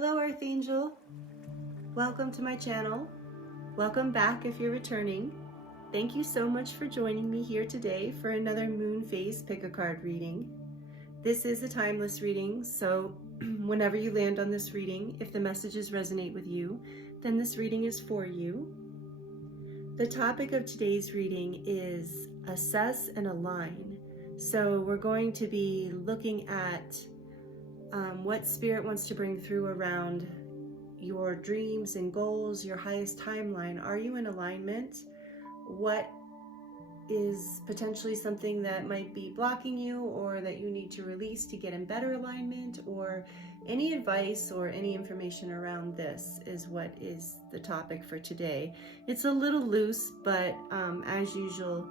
Hello Archangel, welcome to my channel. Welcome back if you're returning. Thank you so much for joining me here today for another moon phase pick a card reading. This is a timeless reading, so whenever you land on this reading, if the messages resonate with you, then this reading is for you. The topic of today's reading is assess and align. So we're going to be looking at what Spirit wants to bring through around your dreams and goals, your highest timeline. Are you in alignment? What is potentially something that might be blocking you or that you need to release to get in better alignment? Or any advice or any information around this is what is the topic for today. It's a little loose, but as usual,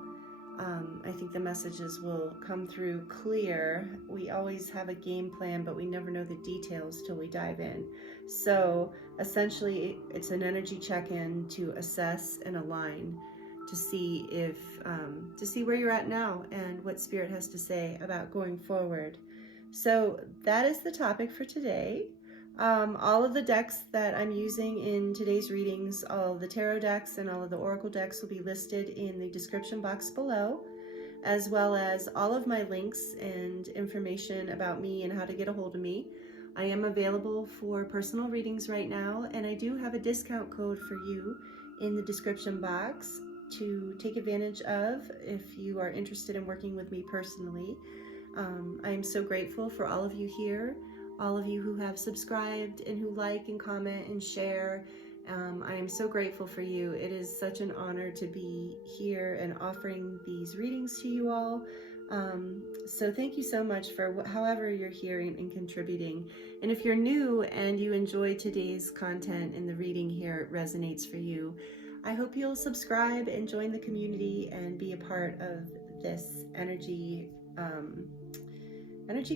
I think the messages will come through clear. We always have a game plan, but we never know the details till we dive in. So essentially, it's an energy check-in to assess and align, to see if to see where you're at now and what Spirit has to say about going forward. So that is the topic for today. All of the decks that I'm using in today's readings, all of the tarot decks and all of the oracle decks will be listed in the description box below, as well as all of my links and information about me and how to get a hold of me. I am available for personal readings right now, and I do have a discount code for you in the description box to take advantage of if you are interested in working with me personally. I am so grateful for all of you here, all of you who have subscribed and who like and comment and share. I am so grateful for you. It is such an honor to be here and offering these readings to you all. So thank you so much for however you're here and contributing. And if you're new and you enjoy today's content and the reading here, it resonates for you, I hope you'll subscribe and join the community and be a part of this energy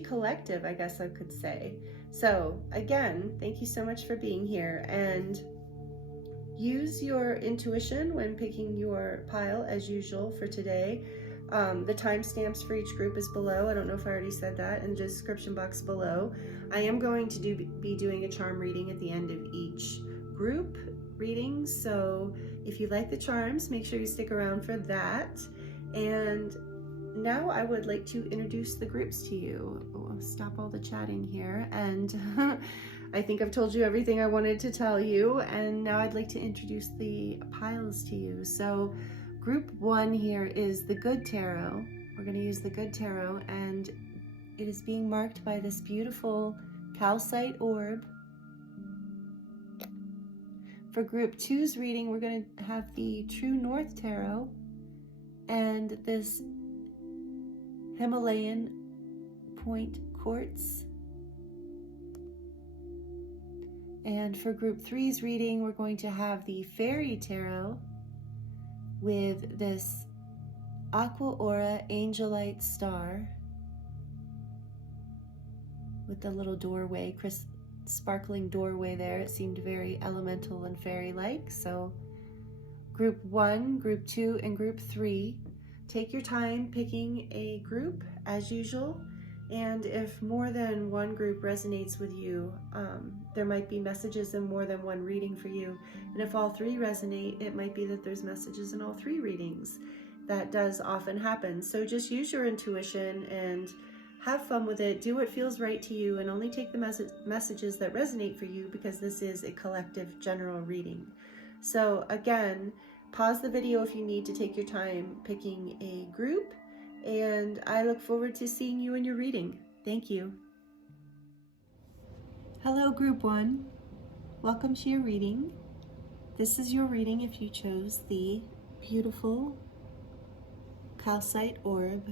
collective, I guess I could say. So again, thank you so much for being here, and use your intuition when picking your pile as usual for today. The timestamps for each group is below. I don't know if I already said that in the description box below. I am going to be doing a charm reading at the end of each group reading, so if you like the charms, make sure you stick around for that. And now I would like to introduce the groups to you. I'll stop all the chatting here, and I think I've told you everything I wanted to tell you, and now I'd like to introduce the piles to you. So group 1 here is the Good Tarot. We're going to use the Good Tarot, and it is being marked by this beautiful Calcite Orb. For group 2's reading, we're going to have the True North Tarot and this Himalayan point quartz. And for group 3's reading, we're going to have the Fairy Tarot with this Aqua Angelite star with the little doorway, sparkling doorway there. It seemed very elemental and fairy-like. So group 1, group 2, and group 3. Take your time picking a group as usual, and if more than one group resonates with you, there might be messages in more than one reading for you. And if all 3 resonate, it might be that there's messages in all 3 readings. That does often happen. So just use your intuition and have fun with it. Do what feels right to you, and only take the messages that resonate for you, because this is a collective general reading. So again, pause the video if you need to take your time picking a group, and I look forward to seeing you in your reading. Thank you. Hello group 1, welcome to your reading. This is your reading if you chose the beautiful Calcite Orb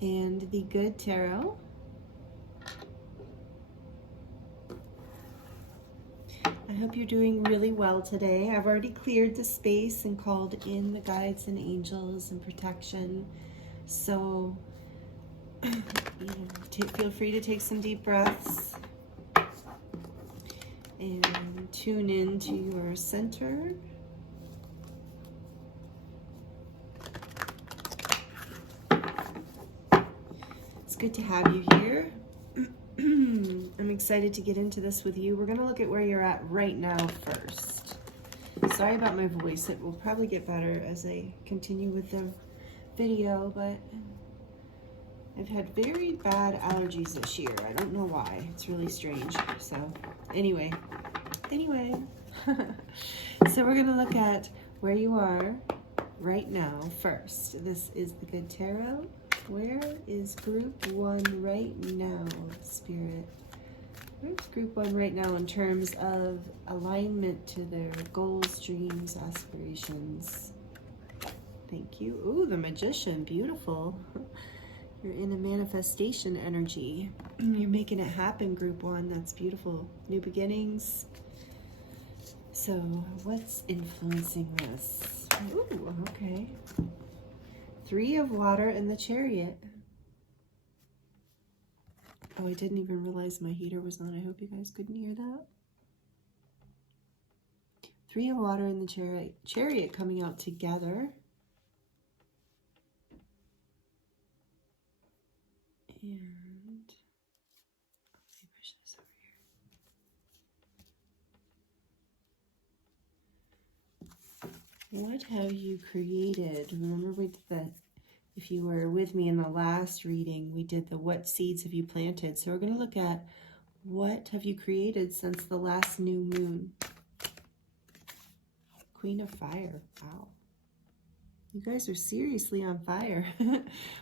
and the Good Tarot. I hope you're doing really well today. I've already cleared the space and called in the guides and angels and protection. So feel free to take some deep breaths and tune in to your center. It's good to have you here. I'm excited to get into this with you. We're going to look at where you're at right now first. Sorry about my voice. It will probably get better as I continue with the video, but I've had very bad allergies this year. I don't know why. It's really strange. So anyway. So we're going to look at where you are right now first. This is the Good Tarot. Where is group 1 right now, Spirit? Where's group 1 right now in terms of alignment to their goals, dreams, aspirations? Thank you. Ooh, the Magician. Beautiful. You're in a manifestation energy. You're making it happen, group 1. That's beautiful. New beginnings. So what's influencing this? Ooh, okay. 3 of Water in the Chariot. Oh, I didn't even realize my heater was on. I hope you guys couldn't hear that. 3 of Water in the Chariot coming out together. And let me push this over here. What have you created? Remember we did that. If you were with me in the last reading, we did the what seeds have you planted. So we're going to look at what have you created since the last new moon. Queen of Fire. Wow. You guys are seriously on fire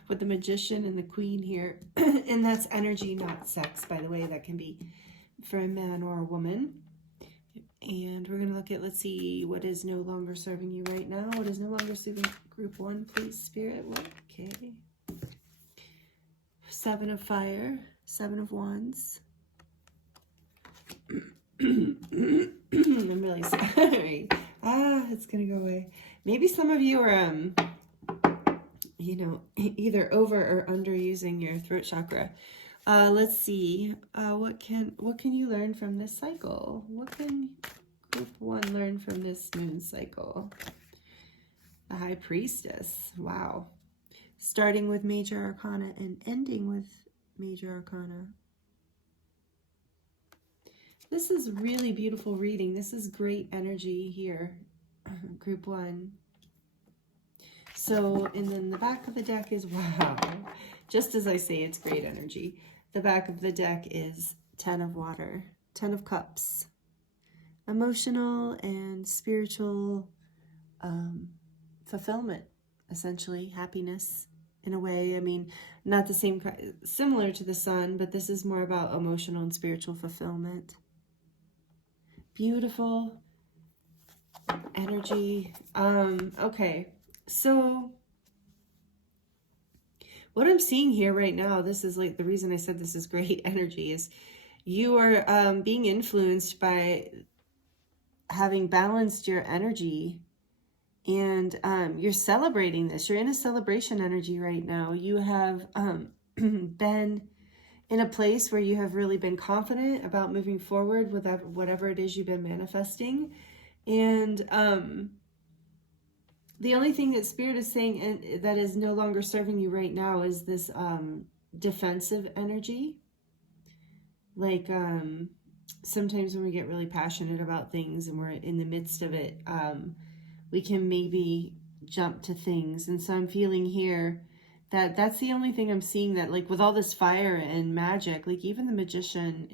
with the Magician and the Queen here. And that's energy, not sex, by the way. That can be for a man or a woman. And we're going to look at, let's see, what is no longer serving you right now. What is no longer serving group 1, please, Spirit? Okay. 7 of Fire, 7 of Wands. I'm really sorry. It's going to go away. Maybe some of you are, you know, either over or under using your throat chakra. Let's see. What can you learn from this cycle? What can group 1 learn from this moon cycle? The High Priestess. Wow. Starting with Major Arcana and ending with Major Arcana. This is really beautiful reading. This is great energy here, group 1. So, and then the back of the deck is, wow, just as I say, it's great energy. The back of the deck is 10 of Water, 10 of Cups. Emotional and spiritual fulfillment, essentially, happiness in a way. I mean, not the same, similar to the Sun, but this is more about emotional and spiritual fulfillment. Beautiful energy. Okay, so what I'm seeing here right now, this is like the reason I said this is great energy, is you are being influenced by having balanced your energy, and you're celebrating this. You're in a celebration energy right now. You have been in a place where you have really been confident about moving forward with whatever it is you've been manifesting. And the only thing that Spirit is saying and that is no longer serving you right now is this defensive energy. Like sometimes when we get really passionate about things and we're in the midst of it, we can maybe jump to things. And so I'm feeling here that that's the only thing I'm seeing, that like with all this fire and magic, like even the Magician,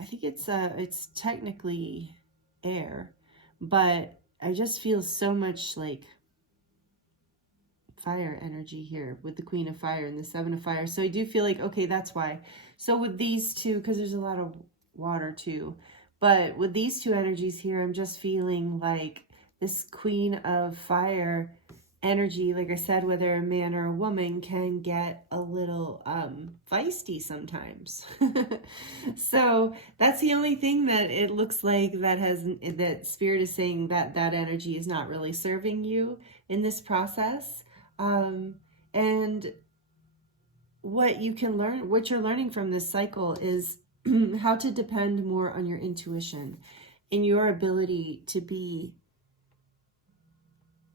I think it's technically air, but I just feel so much like fire energy here with the Queen of Fire and the 7 of Fire. So I do feel like, okay, that's why. So with these two, because there's a lot of water too, but with these two energies here, I'm just feeling like this Queen of Fire energy, like I said, whether a man or a woman, can get a little feisty sometimes. So that's the only thing that it looks like that Spirit is saying that energy is not really serving you in this process. And what you're learning from this cycle is how to depend more on your intuition and your ability to be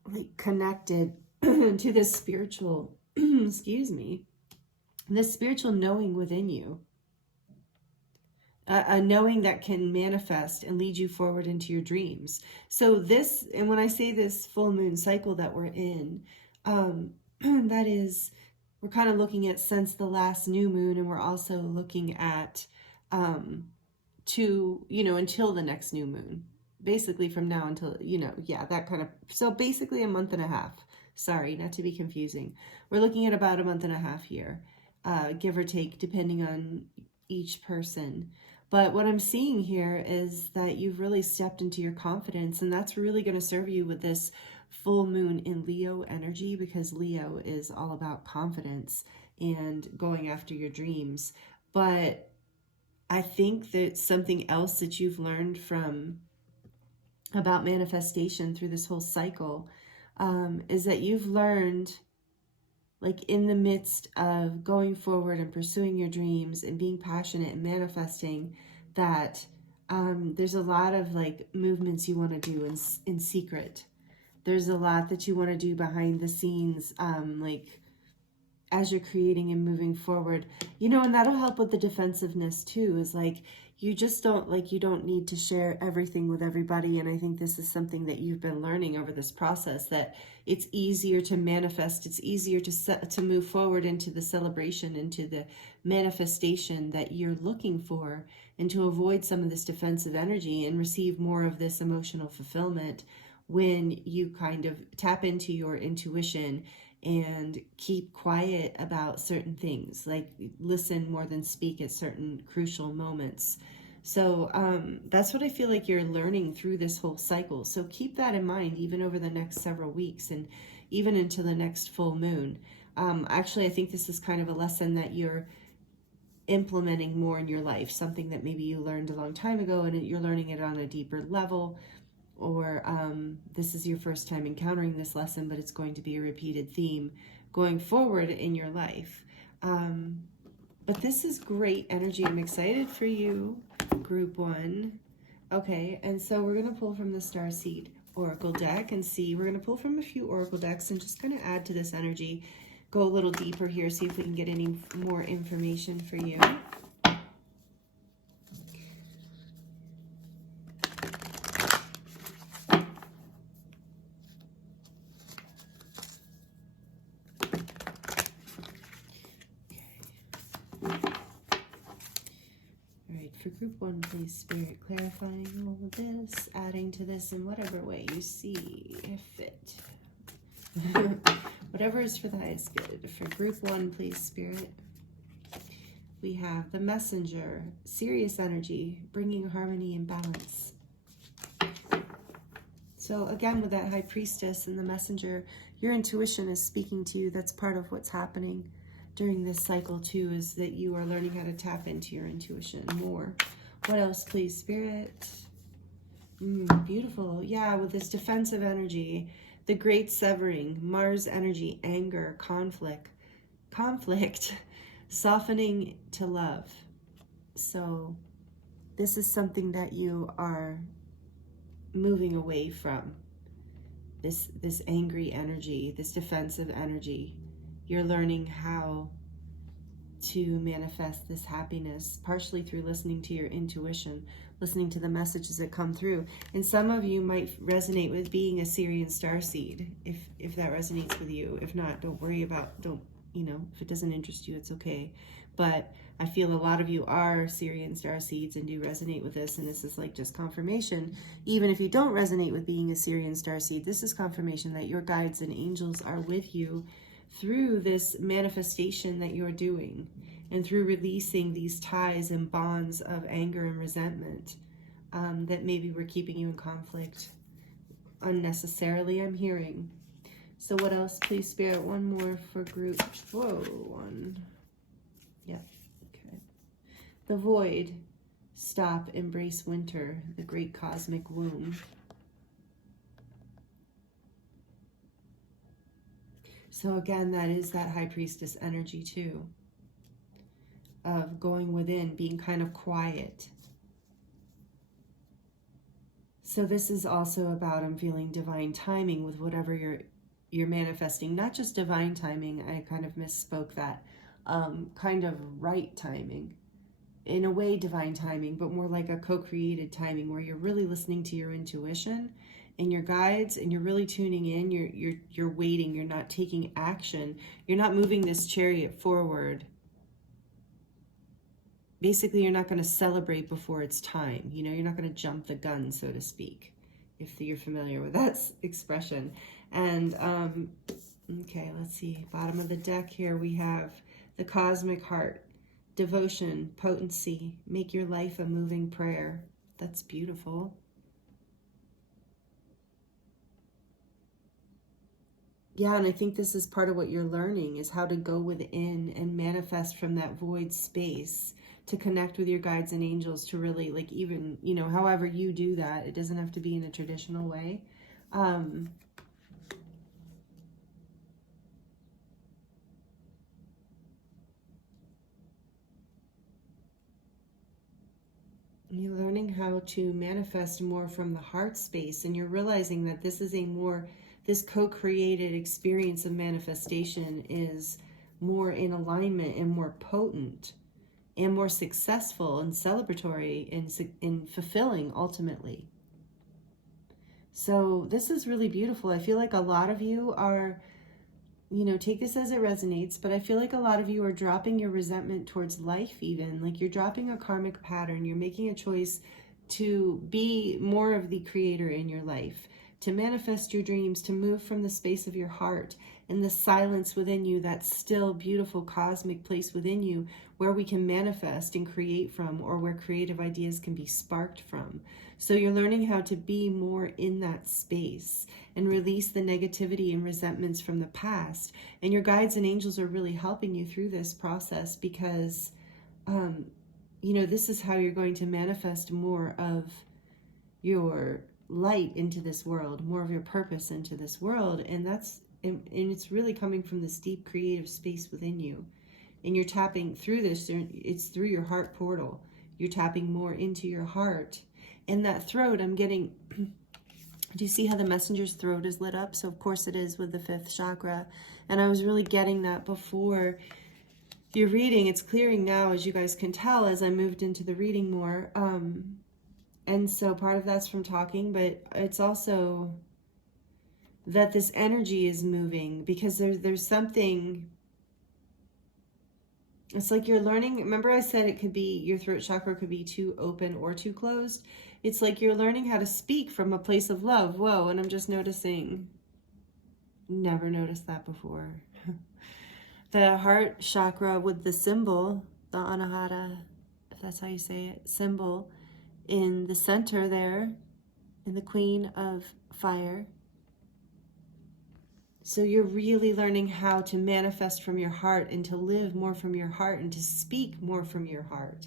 like connected to this spiritual, excuse me, this spiritual knowing within you. a knowing that can manifest and lead you forward into your dreams. So this, and when I say this full moon cycle that we're in, that is, we're kind of looking at since the last new moon, and we're also looking at until the next new moon, basically from now until, that kind of, so basically a month and a half. Sorry, not to be confusing. We're looking at about a month and a half here, give or take, depending on each person. But what I'm seeing here is that you've really stepped into your confidence, and that's really going to serve you with this full moon in Leo energy, because Leo is all about confidence and going after your dreams. But I think that something else that you've learned about manifestation through this whole cycle is that you've learned, like, in the midst of going forward and pursuing your dreams and being passionate and manifesting, that there's a lot of like movements you want to do in secret. There's a lot that you want to do behind the scenes, like as you're creating and moving forward, and that'll help with the defensiveness too, is like, you don't need to share everything with everybody. And I think this is something that you've been learning over this process, that it's easier to manifest. It's easier to move forward into the celebration, into the manifestation that you're looking for, and to avoid some of this defensive energy and receive more of this emotional fulfillment when you kind of tap into your intuition and keep quiet about certain things, like listen more than speak at certain crucial moments. So that's what I feel like you're learning through this whole cycle. So keep that in mind, even over the next several weeks and even into the next full moon. Actually, I think this is kind of a lesson that you're implementing more in your life, something that maybe you learned a long time ago and you're learning it on a deeper level. Or this is your first time encountering this lesson, but it's going to be a repeated theme going forward in your life. But this is great energy. I'm excited for you, Group 1. Okay, and so we're going to pull from the Starseed Oracle deck and see. We're going to pull from a few Oracle decks and just kind of add to this energy. Go a little deeper here, see if we can get any more information for you. For Group 1, please, Spirit, clarifying all of this, adding to this in whatever way you see fit. Whatever is for the highest good. For Group 1, please, Spirit, we have the Messenger, serious energy, bringing harmony and balance. So again, with that High Priestess and the Messenger, your intuition is speaking to you. That's part of what's happening during this cycle too, is that you are learning how to tap into your intuition more. What else, please, Spirit? Beautiful. Yeah, with this defensive energy, the great severing, Mars energy, anger, conflict, softening to love. So this is something that you are moving away from, this angry energy, this defensive energy. You're learning how to manifest this happiness, partially through listening to your intuition, listening to the messages that come through. And some of you might resonate with being a Syrian starseed, if that resonates with you. If not, don't worry about, if it doesn't interest you, it's okay. But I feel a lot of you are Syrian starseeds and do resonate with this, and this is like just confirmation. Even if you don't resonate with being a Syrian starseed, this is confirmation that your guides and angels are with you through this manifestation that you're doing, and through releasing these ties and bonds of anger and resentment that maybe were keeping you in conflict unnecessarily, I'm hearing. So what else, please, Spirit? One more for Group 1. Yeah, okay. The Void, stop, embrace winter, the great cosmic womb. So again, that is that High Priestess energy too, of going within, being kind of quiet. So this is also about, I'm feeling, divine timing with whatever you're manifesting. Not just divine timing, I kind of misspoke that. Kind of right timing. in a way, divine timing, but more like a co-created timing where you're really listening to your intuition and your guides, and you're really tuning in. You're waiting. You're not taking action. You're not moving this chariot forward. Basically, you're not going to celebrate before it's time. You know, you're not going to jump the gun, so to speak, if you're familiar with that expression. And okay, let's see. Bottom of the deck here we have the cosmic heart, devotion, potency, make your life a moving prayer. That's beautiful. Yeah, and I think this is part of what you're learning, is how to go within and manifest from that void space, to connect with your guides and angels, to really, like, even, you know, however you do that, it doesn't have to be in a traditional way. You're learning how to manifest more from the heart space, and you're realizing that this is this co-created experience of manifestation is more in alignment and more potent and more successful and celebratory and fulfilling ultimately. So this is really beautiful. I feel like a lot of you are, you know, take this as it resonates, but I feel like a lot of you are dropping your resentment towards life even. Like you're dropping a karmic pattern. You're making a choice to be more of the creator in your life, to manifest your dreams, to move from the space of your heart and the silence within you, that still beautiful cosmic place within you where we can manifest and create from, or where creative ideas can be sparked from. So you're learning how to be more in that space and release the negativity and resentments from the past. And your guides and angels are really helping you through this process because, you know, this is how you're going to manifest more of your light into this world, more of your purpose into this world. And it's really coming from this deep creative space within you. And you're tapping through this, it's through your heart portal. You're tapping more into your heart. And that throat, I'm getting, do you see how the messenger's throat is lit up? So of course it is with the 5th chakra. And I was really getting that before your reading. It's clearing now, as you guys can tell, as I moved into the reading more. And so part of that's from talking, but it's also that this energy is moving because there's something. It's like you're learning. Remember I said it could be, your throat chakra could be too open or too closed. It's like you're learning how to speak from a place of love. Whoa, and I'm just noticing, never noticed that before. The heart chakra with the symbol, the Anahata, if that's how you say it, symbol in the center there, in the Queen of Fire. So you're really learning how to manifest from your heart and to live more from your heart and to speak more from your heart.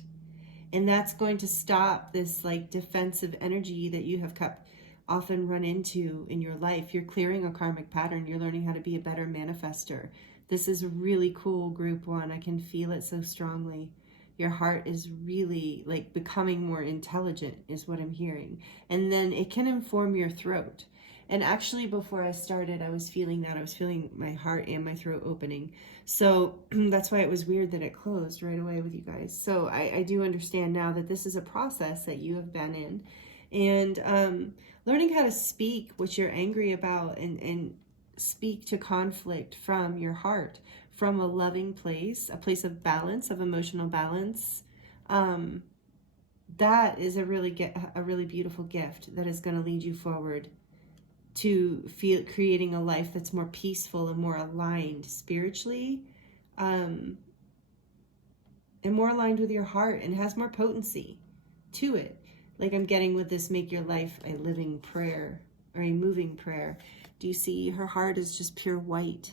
And that's going to stop this like defensive energy that you have kept often run into in your life. You're clearing a karmic pattern. You're learning how to be a better manifester. This is really cool, group 1. I can feel it so strongly. Your heart is really like becoming more intelligent is what I'm hearing. And then it can inform your throat. And actually before I started, I was feeling that. I was feeling my heart and my throat opening. So that's why it was weird that it closed right away with you guys. So I do understand now that this is a process that you have been in. And learning how to speak what you're angry about and speak to conflict from your heart, from a loving place, a place of balance, of emotional balance. That is a really beautiful gift that is going to lead you forward to creating a life that's more peaceful and more aligned spiritually, and more aligned with your heart, and has more potency to it. Like I'm getting with this, make your life a living prayer or a moving prayer. Do you see her heart is just pure white?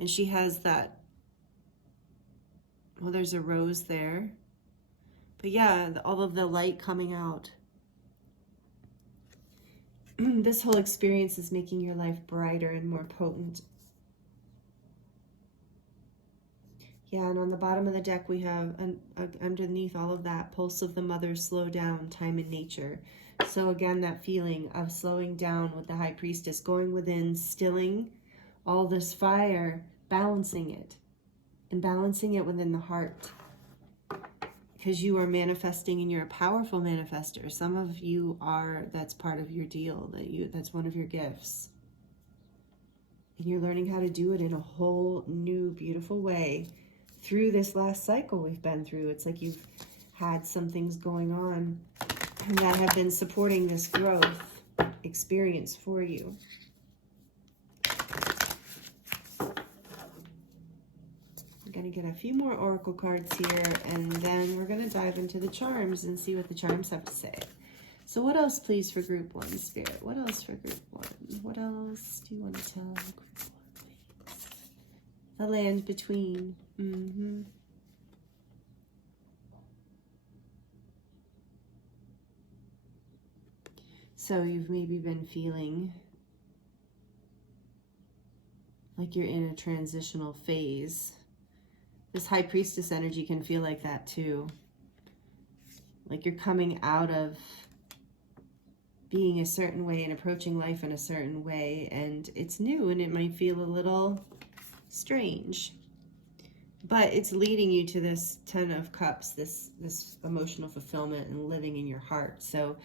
And she has that, well, there's a rose there. But yeah, all of the light coming out. This whole experience is making your life brighter and more potent. Yeah, and on the bottom of the deck we have, underneath all of that, pulse of the mother, slow down, time in nature. So again, that feeling of slowing down with the high priestess, going within, stilling all this fire, balancing it, and balancing it within the heart. because you are manifesting and you're a powerful manifester. Some of you are, that's part of your deal, that's one of your gifts. And you're learning how to do it in a whole new, beautiful way through this last cycle we've been through. It's like you've had some things going on that have been supporting this growth experience for you. I'm going to get a few more oracle cards here, and then we're going to dive into the charms and see what the charms have to say. So what else, please, for group 1, Spirit? What else for group 1? What else do you want to tell group 1, please? The land between. So you've maybe been feeling like you're in a transitional phase. This High Priestess energy can feel like that too. Like you're coming out of being a certain way and approaching life in a certain way, and it's new and it might feel a little strange, but it's leading you to this 10 of Cups, this emotional fulfillment and living in your heart. So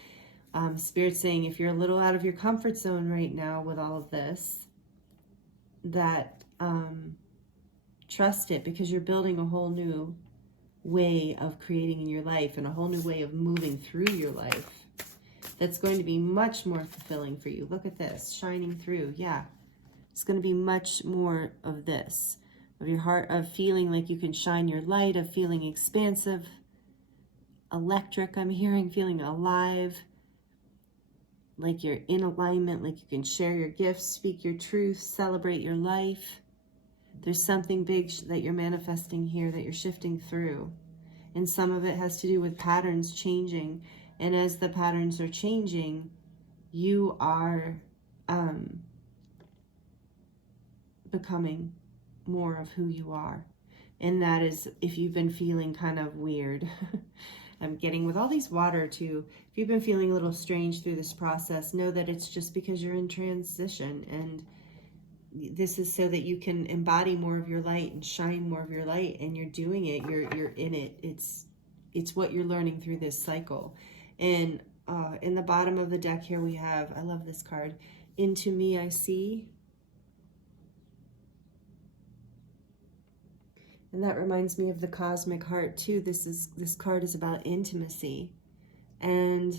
Spirit's saying if you're a little out of your comfort zone right now with all of this, that trust it, because you're building a whole new way of creating in your life and a whole new way of moving through your life that's going to be much more fulfilling for you. Look at this, shining through. Yeah, it's going to be much more of this, of your heart, of feeling like you can shine your light, of feeling expansive, electric, I'm hearing, feeling alive, like you're in alignment, like you can share your gifts, speak your truth, celebrate your life. There's something big that you're manifesting here, that you're shifting through. And some of it has to do with patterns changing. And as the patterns are changing, you are becoming more of who you are. And that is, if you've been feeling kind of weird, I'm getting with all these water too, if you've been feeling a little strange through this process, know that it's just because you're in transition, and this is so that you can embody more of your light and shine more of your light, and you're doing it, you're in it. It's what you're learning through this cycle. And in the bottom of the deck here we have, I love this card, Into Me I See. And that reminds me of the cosmic heart too. This card is about intimacy, and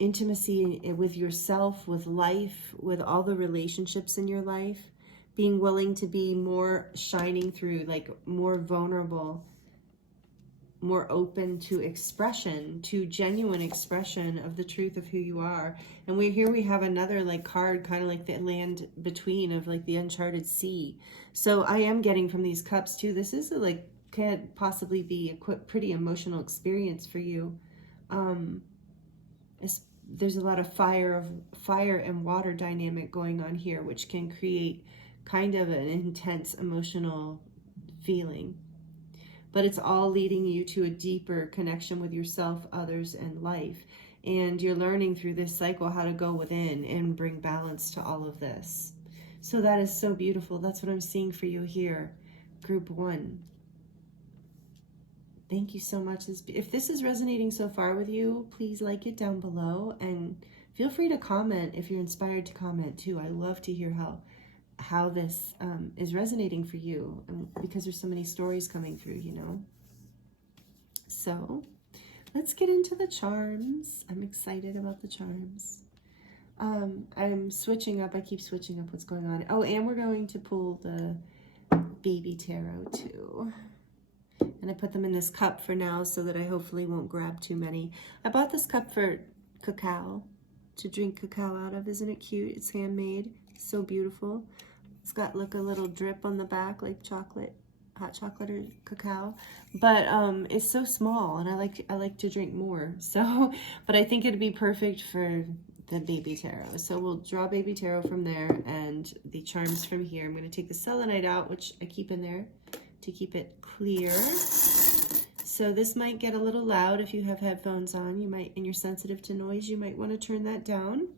intimacy with yourself, with life, with all the relationships in your life, being willing to be more shining through, like more vulnerable, more open to expression, to genuine expression of the truth of who you are. And we have another like card, kind of like the land between, of like the uncharted sea. So I am getting from these cups too, this is like, could possibly be a pretty emotional experience for you. There's a lot of fire and water dynamic going on here, which can create kind of an intense emotional feeling. But it's all leading you to a deeper connection with yourself, others, and life. And you're learning through this cycle how to go within and bring balance to all of this. So that is so beautiful. That's what I'm seeing for you here, group 1. Thank you so much. If this is resonating so far with you, please like it down below, and feel free to comment if you're inspired to comment too. I love to hear how this is resonating for you, because there's so many stories coming through, you know. So let's get into the charms. I'm excited about the charms. I'm switching up. I keep switching up what's going on. Oh, and we're going to pull the baby tarot too. And I put them in this cup for now so that I hopefully won't grab too many. I bought this cup for cacao, to drink cacao out of. Isn't it cute? It's handmade. So beautiful. It's got like a little drip on the back, like chocolate, hot chocolate or cacao. But it's so small, and I like to drink more. So, but I think it'd be perfect for the baby tarot. So we'll draw baby tarot from there, and the charms from here. I'm going to take the selenite out, which I keep in there to keep it clear. So this might get a little loud if you have headphones on. You might, and you're sensitive to noise, you might want to turn that down.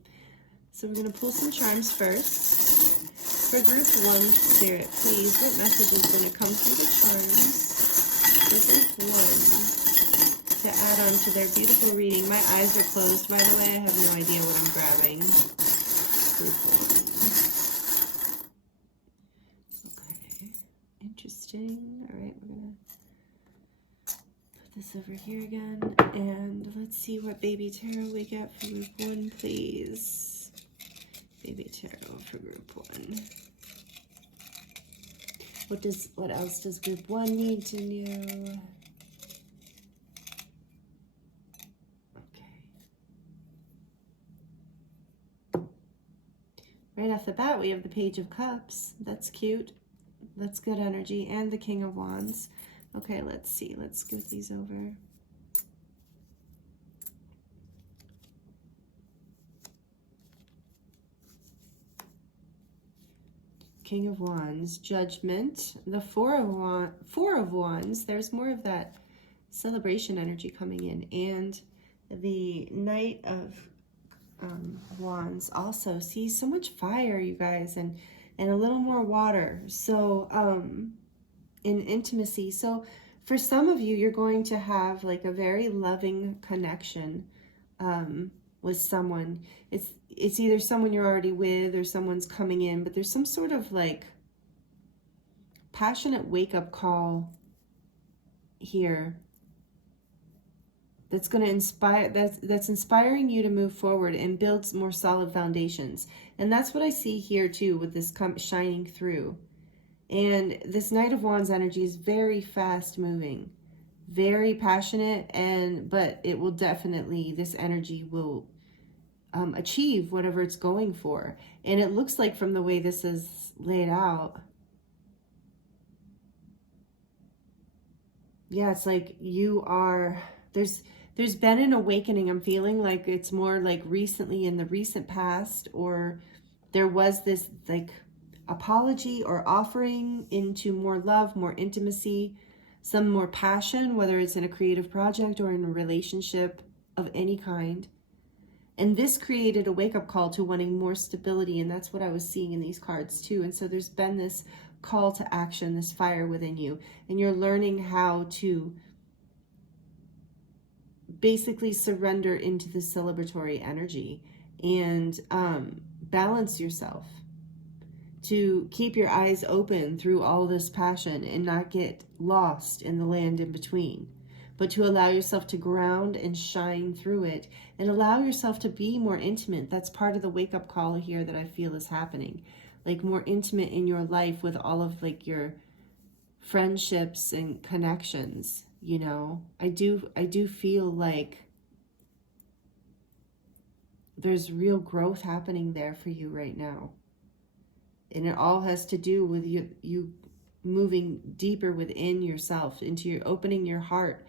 So we're going to pull some charms first. For group 1, Spirit, please, what message is going to come through the charms for group 1 to add on to their beautiful reading. My eyes are closed, by the way. I have no idea what I'm grabbing. Group 1. Okay, interesting. All right, we're going to put this over here again. And let's see what Baby Tarot we get for group 1, please. Baby Tarot for group 1. What else does group 1 need to know? Right off the bat, we have the Page of Cups. That's cute. That's good energy. And the King of Wands. Okay, let's see. Let's get these over. King of Wands, Judgment. The Four of Wands. There's more of that celebration energy coming in. And the Knight of Wands also. See, so much fire, you guys, and a little more water. So in intimacy. So for some of you, you're going to have like a very loving connection with someone. It's either someone you're already with or someone's coming in, but there's some sort of like passionate wake-up call here that's going to inspire, that's inspiring you to move forward and build more solid foundations. And that's what I see here too, with this shining through. And this Knight of Wands energy is very fast moving, very passionate, but it will definitely, this energy will achieve whatever it's going for. And it looks like, from the way this is laid out, yeah, it's like you are, there's been an awakening. I'm feeling like it's more like recently, in the recent past, or there was this like apology or offering into more love, more intimacy, some more passion, whether it's in a creative project or in a relationship of any kind. And this created a wake-up call to wanting more stability, and that's what I was seeing in these cards too. And so there's been this call to action, this fire within you, and you're learning how to basically surrender into the celebratory energy and balance yourself, to keep your eyes open through all this passion and not get lost in the land in between, but to allow yourself to ground and shine through it and allow yourself to be more intimate. That's part of the wake-up call here that I feel is happening, like more intimate in your life with all of like your friendships and connections. You know, I do feel like there's real growth happening there for you right now. And it all has to do with you moving deeper within yourself, into your opening your heart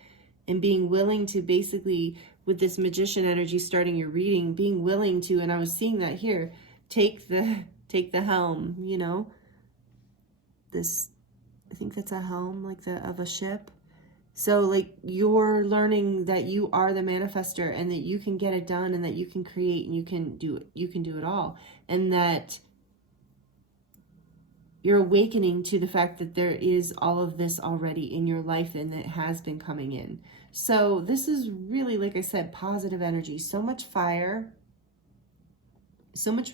and being willing to, basically, with this Magician energy starting your reading, being willing to, and I was seeing that here, take the helm, you know, this, I think that's a helm, like of a ship. So like you're learning that you are the manifester and that you can get it done and that you can create and you can do it all. And that you're awakening to the fact that there is all of this already in your life and it has been coming in. So this is really, like I said, positive energy, so much fire, so much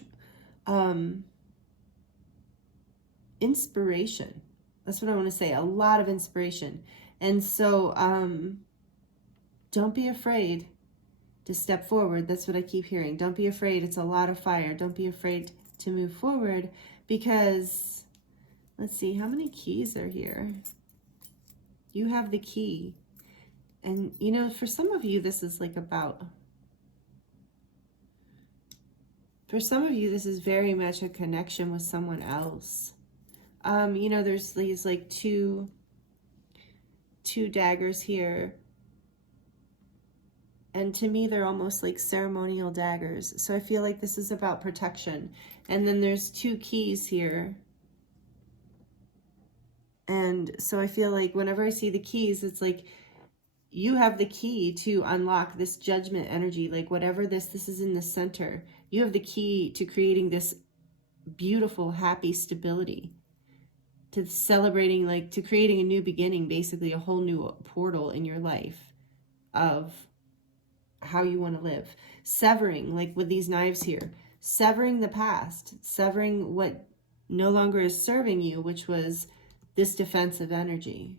inspiration. That's what I want to say. A lot of inspiration. And so don't be afraid to step forward. That's what I keep hearing. Don't be afraid. It's a lot of fire. Don't be afraid to move forward, because let's see, how many keys are here? You have the key. And, you know, for some of you, this is like about, for some of you, this is very much a connection with someone else. You know, there's these like two daggers here, and to me they're almost like ceremonial daggers, so I feel like this is about protection. And then there's 2 keys here, and so I feel like whenever I see the keys, it's like you have the key to unlock this judgment energy, like whatever this is in the center. You have the key to creating this beautiful, happy stability. to celebrating, like to creating a new beginning, basically a whole new portal in your life of how you want to live. Severing, like with these knives here, severing the past, severing what no longer is serving you, which was this defensive energy.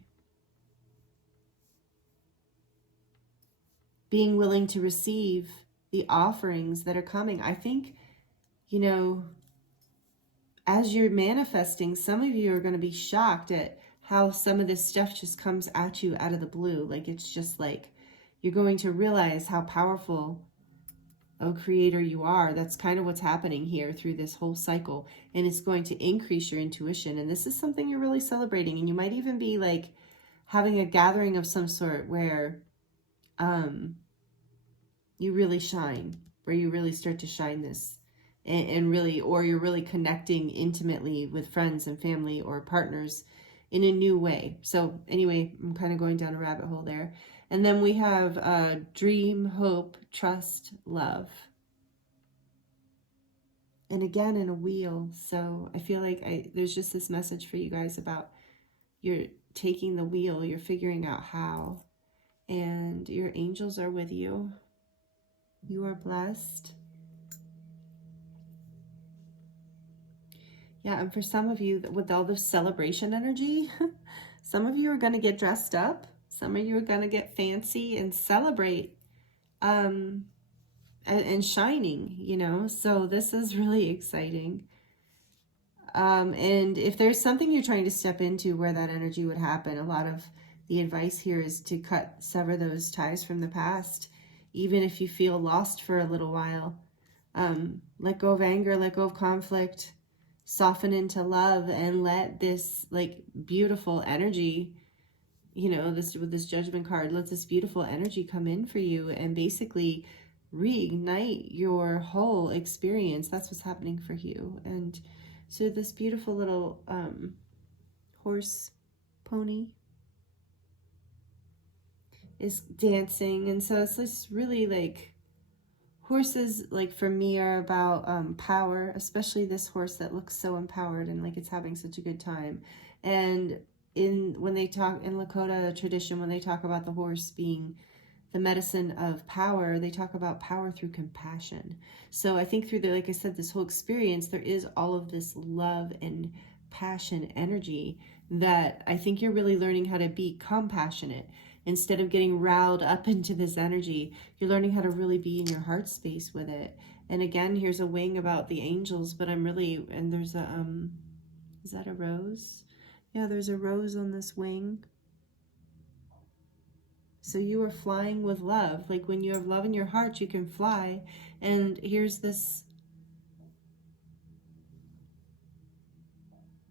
Being willing to receive the offerings that are coming. I think, you know, as you're manifesting, some of you are going to be shocked at how some of this stuff just comes at you out of the blue. Like, it's just like, you're going to realize how powerful a creator you are. That's kind of what's happening here through this whole cycle. And it's going to increase your intuition. And this is something you're really celebrating. And you might even be like having a gathering of some sort where you really shine, where you really start to shine this. And really, or you're really connecting intimately with friends and family or partners in a new way. So anyway, I'm kind of going down a rabbit hole there. And then we have dream, hope, trust, love. And again, in a wheel. So I feel like there's just this message for you guys about you're taking the wheel, you're figuring out how, and your angels are with you. You are blessed. Yeah, and for some of you, with all the celebration energy, some of you are going to get dressed up. Some of you are going to get fancy and celebrate and shining, you know. So this is really exciting. And if there's something you're trying to step into where that energy would happen, a lot of the advice here is to sever those ties from the past, even if you feel lost for a little while. Let go of anger, let go of conflict. Soften into love and let this like beautiful energy, you know, with this judgment card, let this beautiful energy come in for you and basically reignite your whole experience. That's what's happening for you. And so this beautiful little horse pony is dancing. And so it's this really like, horses, like for me, are about power, especially this horse that looks so empowered and like it's having such a good time. And when they talk in Lakota tradition, when they talk about the horse being the medicine of power, they talk about power through compassion. So I think through like I said, this whole experience, there is all of this love and passion energy that I think you're really learning how to be compassionate. Instead of getting riled up into this energy, you're learning how to really be in your heart space with it. And again, here's a wing about the angels, but and there's a, is that a rose? Yeah, there's a rose on this wing. So you are flying with love. Like when you have love in your heart, you can fly. And here's this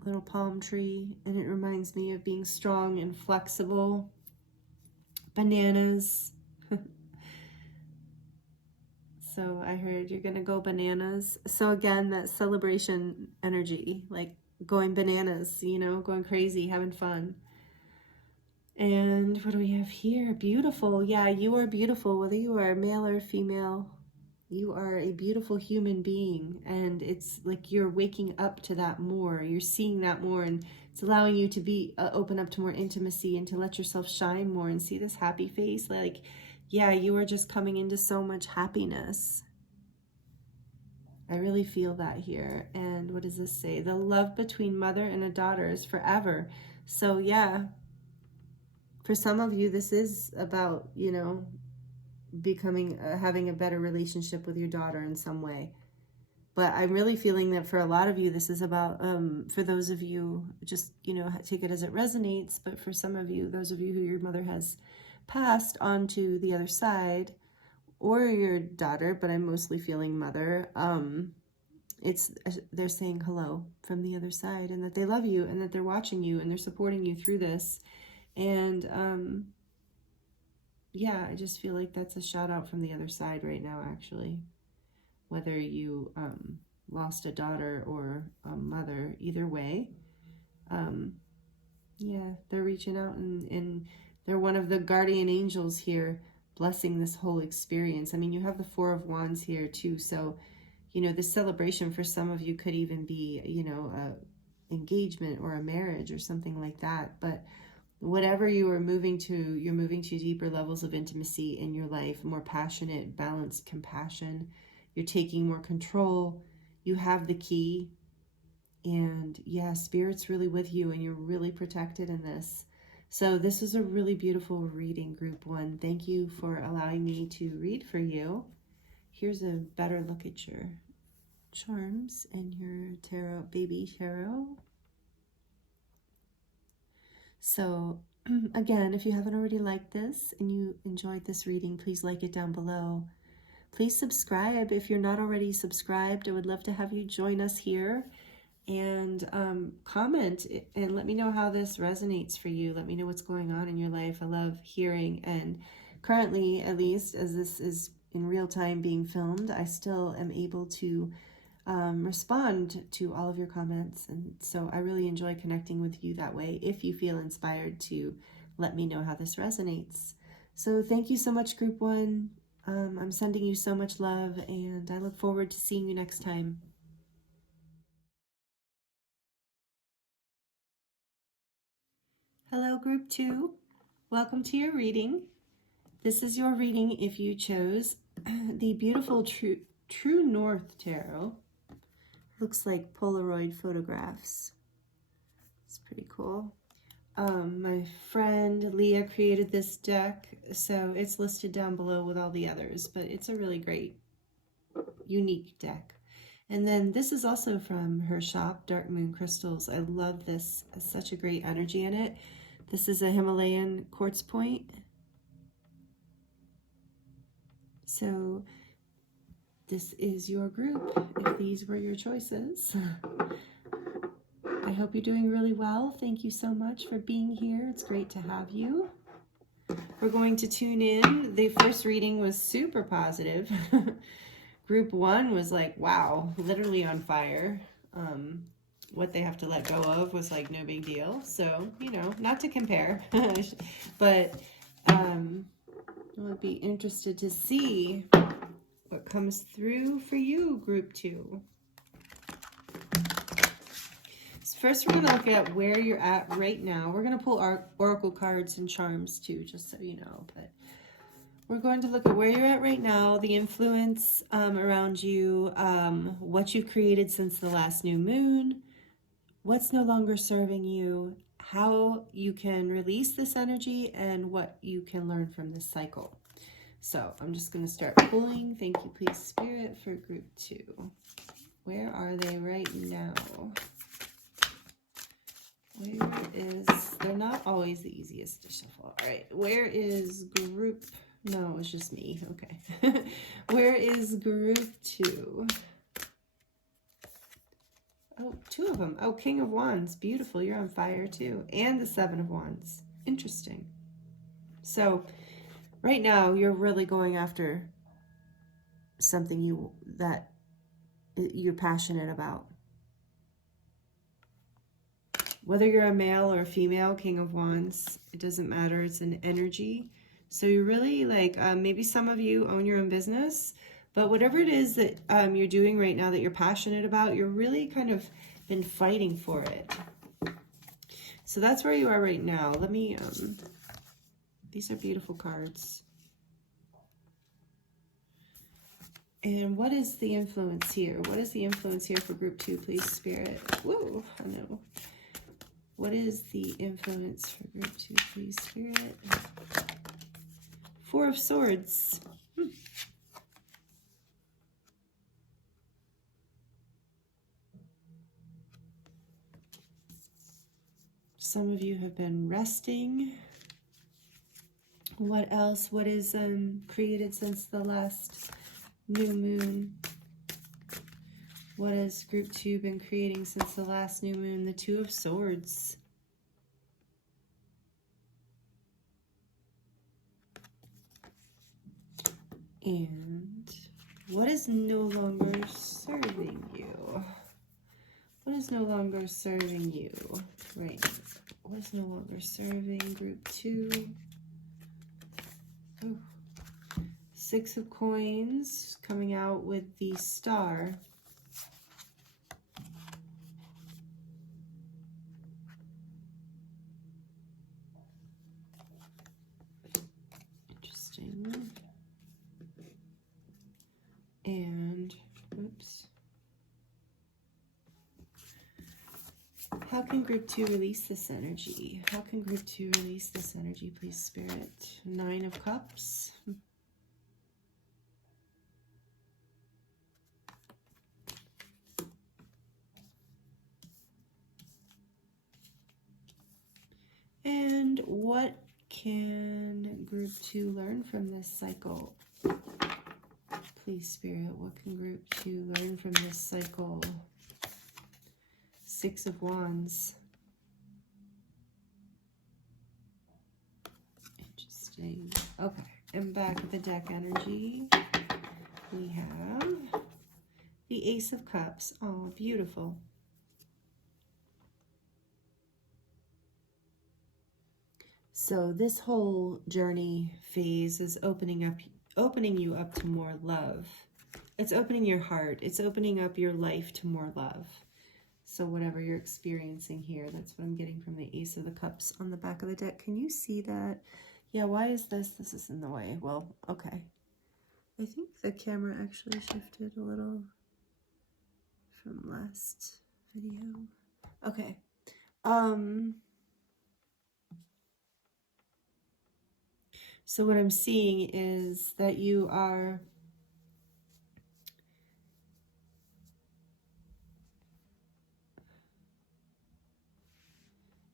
little palm tree, and it reminds me of being strong and flexible. Bananas. So I heard you're gonna go bananas. So again, that celebration energy, like going bananas, you know, going crazy, having fun. And what do we have here? Beautiful. Yeah, you are beautiful, whether you are male or female. You are a beautiful human being, and it's like you're waking up to that more. You're seeing that more, and it's allowing you to be open up to more intimacy and to let yourself shine more and see this happy face. Like, yeah, you are just coming into so much happiness. I really feel that here. And what does this say? The love between mother and a daughter is forever. So yeah, for some of you, this is about, you know, becoming having a better relationship with your daughter in some way. But I'm really feeling that for a lot of you, this is about for those of you, just, you know, take it as it resonates. But for some of you, those of you who your mother has passed on to the other side, or your daughter, but I'm mostly feeling mother, they're saying hello from the other side, and that they love you, and that they're watching you, and they're supporting you through this. And yeah, I just feel like that's a shout out from the other side right now, actually. Whether you lost a daughter or a mother, either way, yeah, they're reaching out, and they're one of the guardian angels here, blessing this whole experience. I mean, you have the Four of Wands here too, so, you know, this celebration for some of you could even be, you know, engagement or a marriage or something like that. But whatever you are moving to, you're moving to deeper levels of intimacy in your life, more passionate, balanced compassion. You're taking more control. You have the key. And yeah, Spirit's really with you and you're really protected in this. So this was a really beautiful reading, Group 1. Thank you for allowing me to read for you. Here's a better look at your charms and your tarot, baby tarot. So again, if you haven't already liked this and you enjoyed this reading, please like it down below. Please subscribe if you're not already subscribed. I would love to have you join us here. And comment and let me know how this resonates for you. Let me know what's going on in your life. I love hearing, and currently, at least as this is in real time being filmed, I still am able to respond to all of your comments, and so I really enjoy connecting with you that way if you feel inspired to let me know how this resonates. So thank you so much, Group 1. I'm sending you so much love, and I look forward to seeing you next time. Hello, Group 2. Welcome to your reading. This is your reading if you chose the beautiful True North Tarot. Looks like Polaroid photographs. It's pretty cool. My friend Leah created this deck, so it's listed down below with all the others, but it's a really great, unique deck. And then this is also from her shop, Dark Moon Crystals. I love this. It's such a great energy in it. This is a Himalayan quartz point. So this is your group, if these were your choices. I hope you're doing really well. Thank you so much for being here. It's great to have you. We're going to tune in. The first reading was super positive. Group 1 was like, wow, literally on fire. What they have to let go of was like no big deal. So, you know, not to compare, but I would be interested to see what comes through for you, Group 2. So first, we're going to look at where you're at right now. We're going to pull our oracle cards and charms too, just so you know, but we're going to look at where you're at right now, the influence around you, what you've created since the last new moon, what's no longer serving you, how you can release this energy, and what you can learn from this cycle. So I'm just going to start pulling. Thank you, please, Spirit, for Group 2. Where are they right now? Where is... They're not always the easiest to shuffle. All right. Where is Group... No, it's just me. Okay. Where is Group 2? Oh, 2 of them. Oh, King of Wands. Beautiful. You're on fire too. And the 7 of Wands. Interesting. So right now you're really going after something that you're passionate about. Whether you're a male or a female, King of Wands, it doesn't matter. It's an energy. So you're really like, maybe some of you own your own business, but whatever it is that you're doing right now that you're passionate about, you're really kind of been fighting for it. So that's where you are right now. Let me, these are beautiful cards. And what is the influence here? What is the influence here for Group 2, please, Spirit? Whoa, I know. What is the influence for Group 2, please, Spirit? 4 of Swords. Some of you have been resting. What else? What is created since the last new moon? What has Group 2 been creating since the last new moon? The 2 of Swords. And what is no longer serving you? What is no longer serving you? Right. What is no longer serving Group 2? Oh. 6 of Coins coming out with the Star. How can group 2 release this energy? How can group 2 release this energy, please, Spirit? 9 of Cups. And what can group 2 learn from this cycle? Please, Spirit, what can group 2 learn from this cycle? 6 of Wands. Interesting. Okay, and back at the deck energy, we have the Ace of Cups. Oh, beautiful. So this whole journey phase is opening you up to more love. It's opening your heart. It's opening up your life to more love. So whatever you're experiencing here, that's what I'm getting from the Ace of the Cups on the back of the deck. Can you see that? Yeah, why is this? This is in the way. Well, okay. I think the camera actually shifted a little from last video. Okay. So what I'm seeing is that you are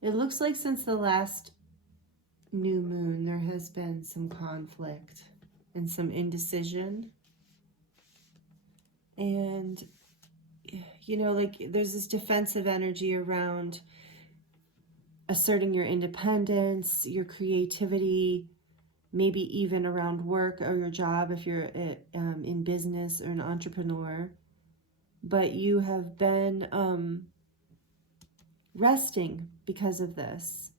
it looks like since the last new moon, there has been some conflict and some indecision. And, you know, like there's this defensive energy around asserting your independence, your creativity, maybe even around work or your job if you're in business or an entrepreneur. But you have been resting because of this.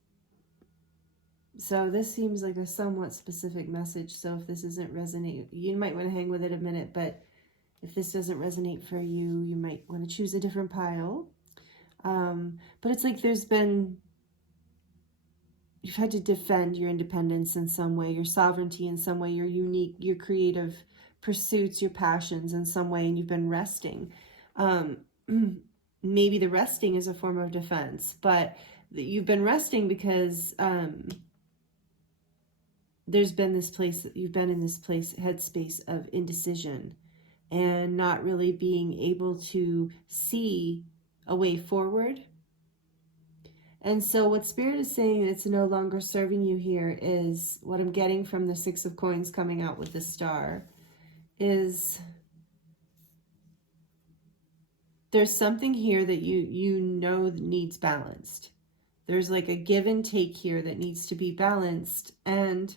So this seems like a somewhat specific message. So if this isn't resonate, you might want to hang with it a minute, but if this doesn't resonate for you, you might want to choose a different pile. But it's like you've had to defend your independence in some way, your sovereignty in some way, your unique, your creative pursuits, your passions in some way, and you've been resting. Maybe the resting is a form of defense, but you've been resting because there's been this place, you've been in this place, headspace of indecision and not really being able to see a way forward. And so what Spirit is saying it's no longer serving you here is what I'm getting from the 6 of Coins coming out with the Star is there's something here that you know needs balanced. There's like a give and take here that needs to be balanced, and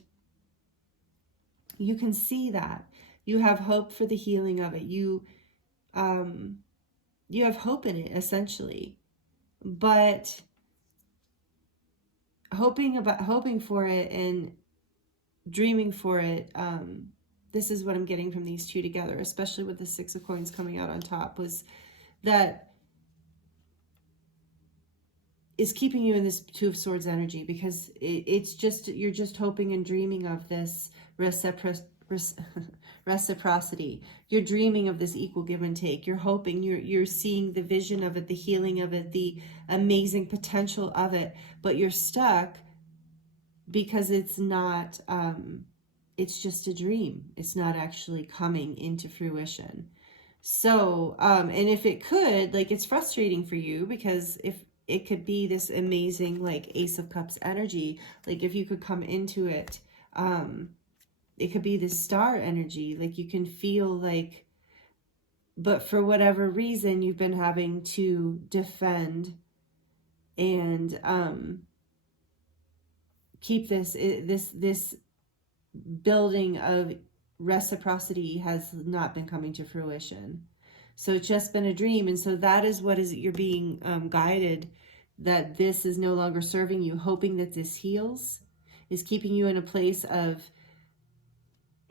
you can see that. You have hope for the healing of it. You have hope in it, essentially. But hoping for it and dreaming for it, this is what I'm getting from these two together, especially with the 6 of Coins coming out on top, was that is keeping you in this 2 of Swords energy, because it's just, you're just hoping and dreaming of this reciprocity. You're dreaming of this equal give and take. You're hoping, you're seeing the vision of it, the healing of it, the amazing potential of it, but you're stuck because it's not, it's just a dream. It's not actually coming into fruition. So, and if it could, like, it's frustrating for you, because if it could be this amazing, like, Ace of Cups energy, like if you could come into it, it could be this star energy, like you can feel like, but for whatever reason, you've been having to defend and keep this building of reciprocity has not been coming to fruition. So it's just been a dream. And so that is what you're being guided, that this is no longer serving you. Hoping that this heals is keeping you in a place of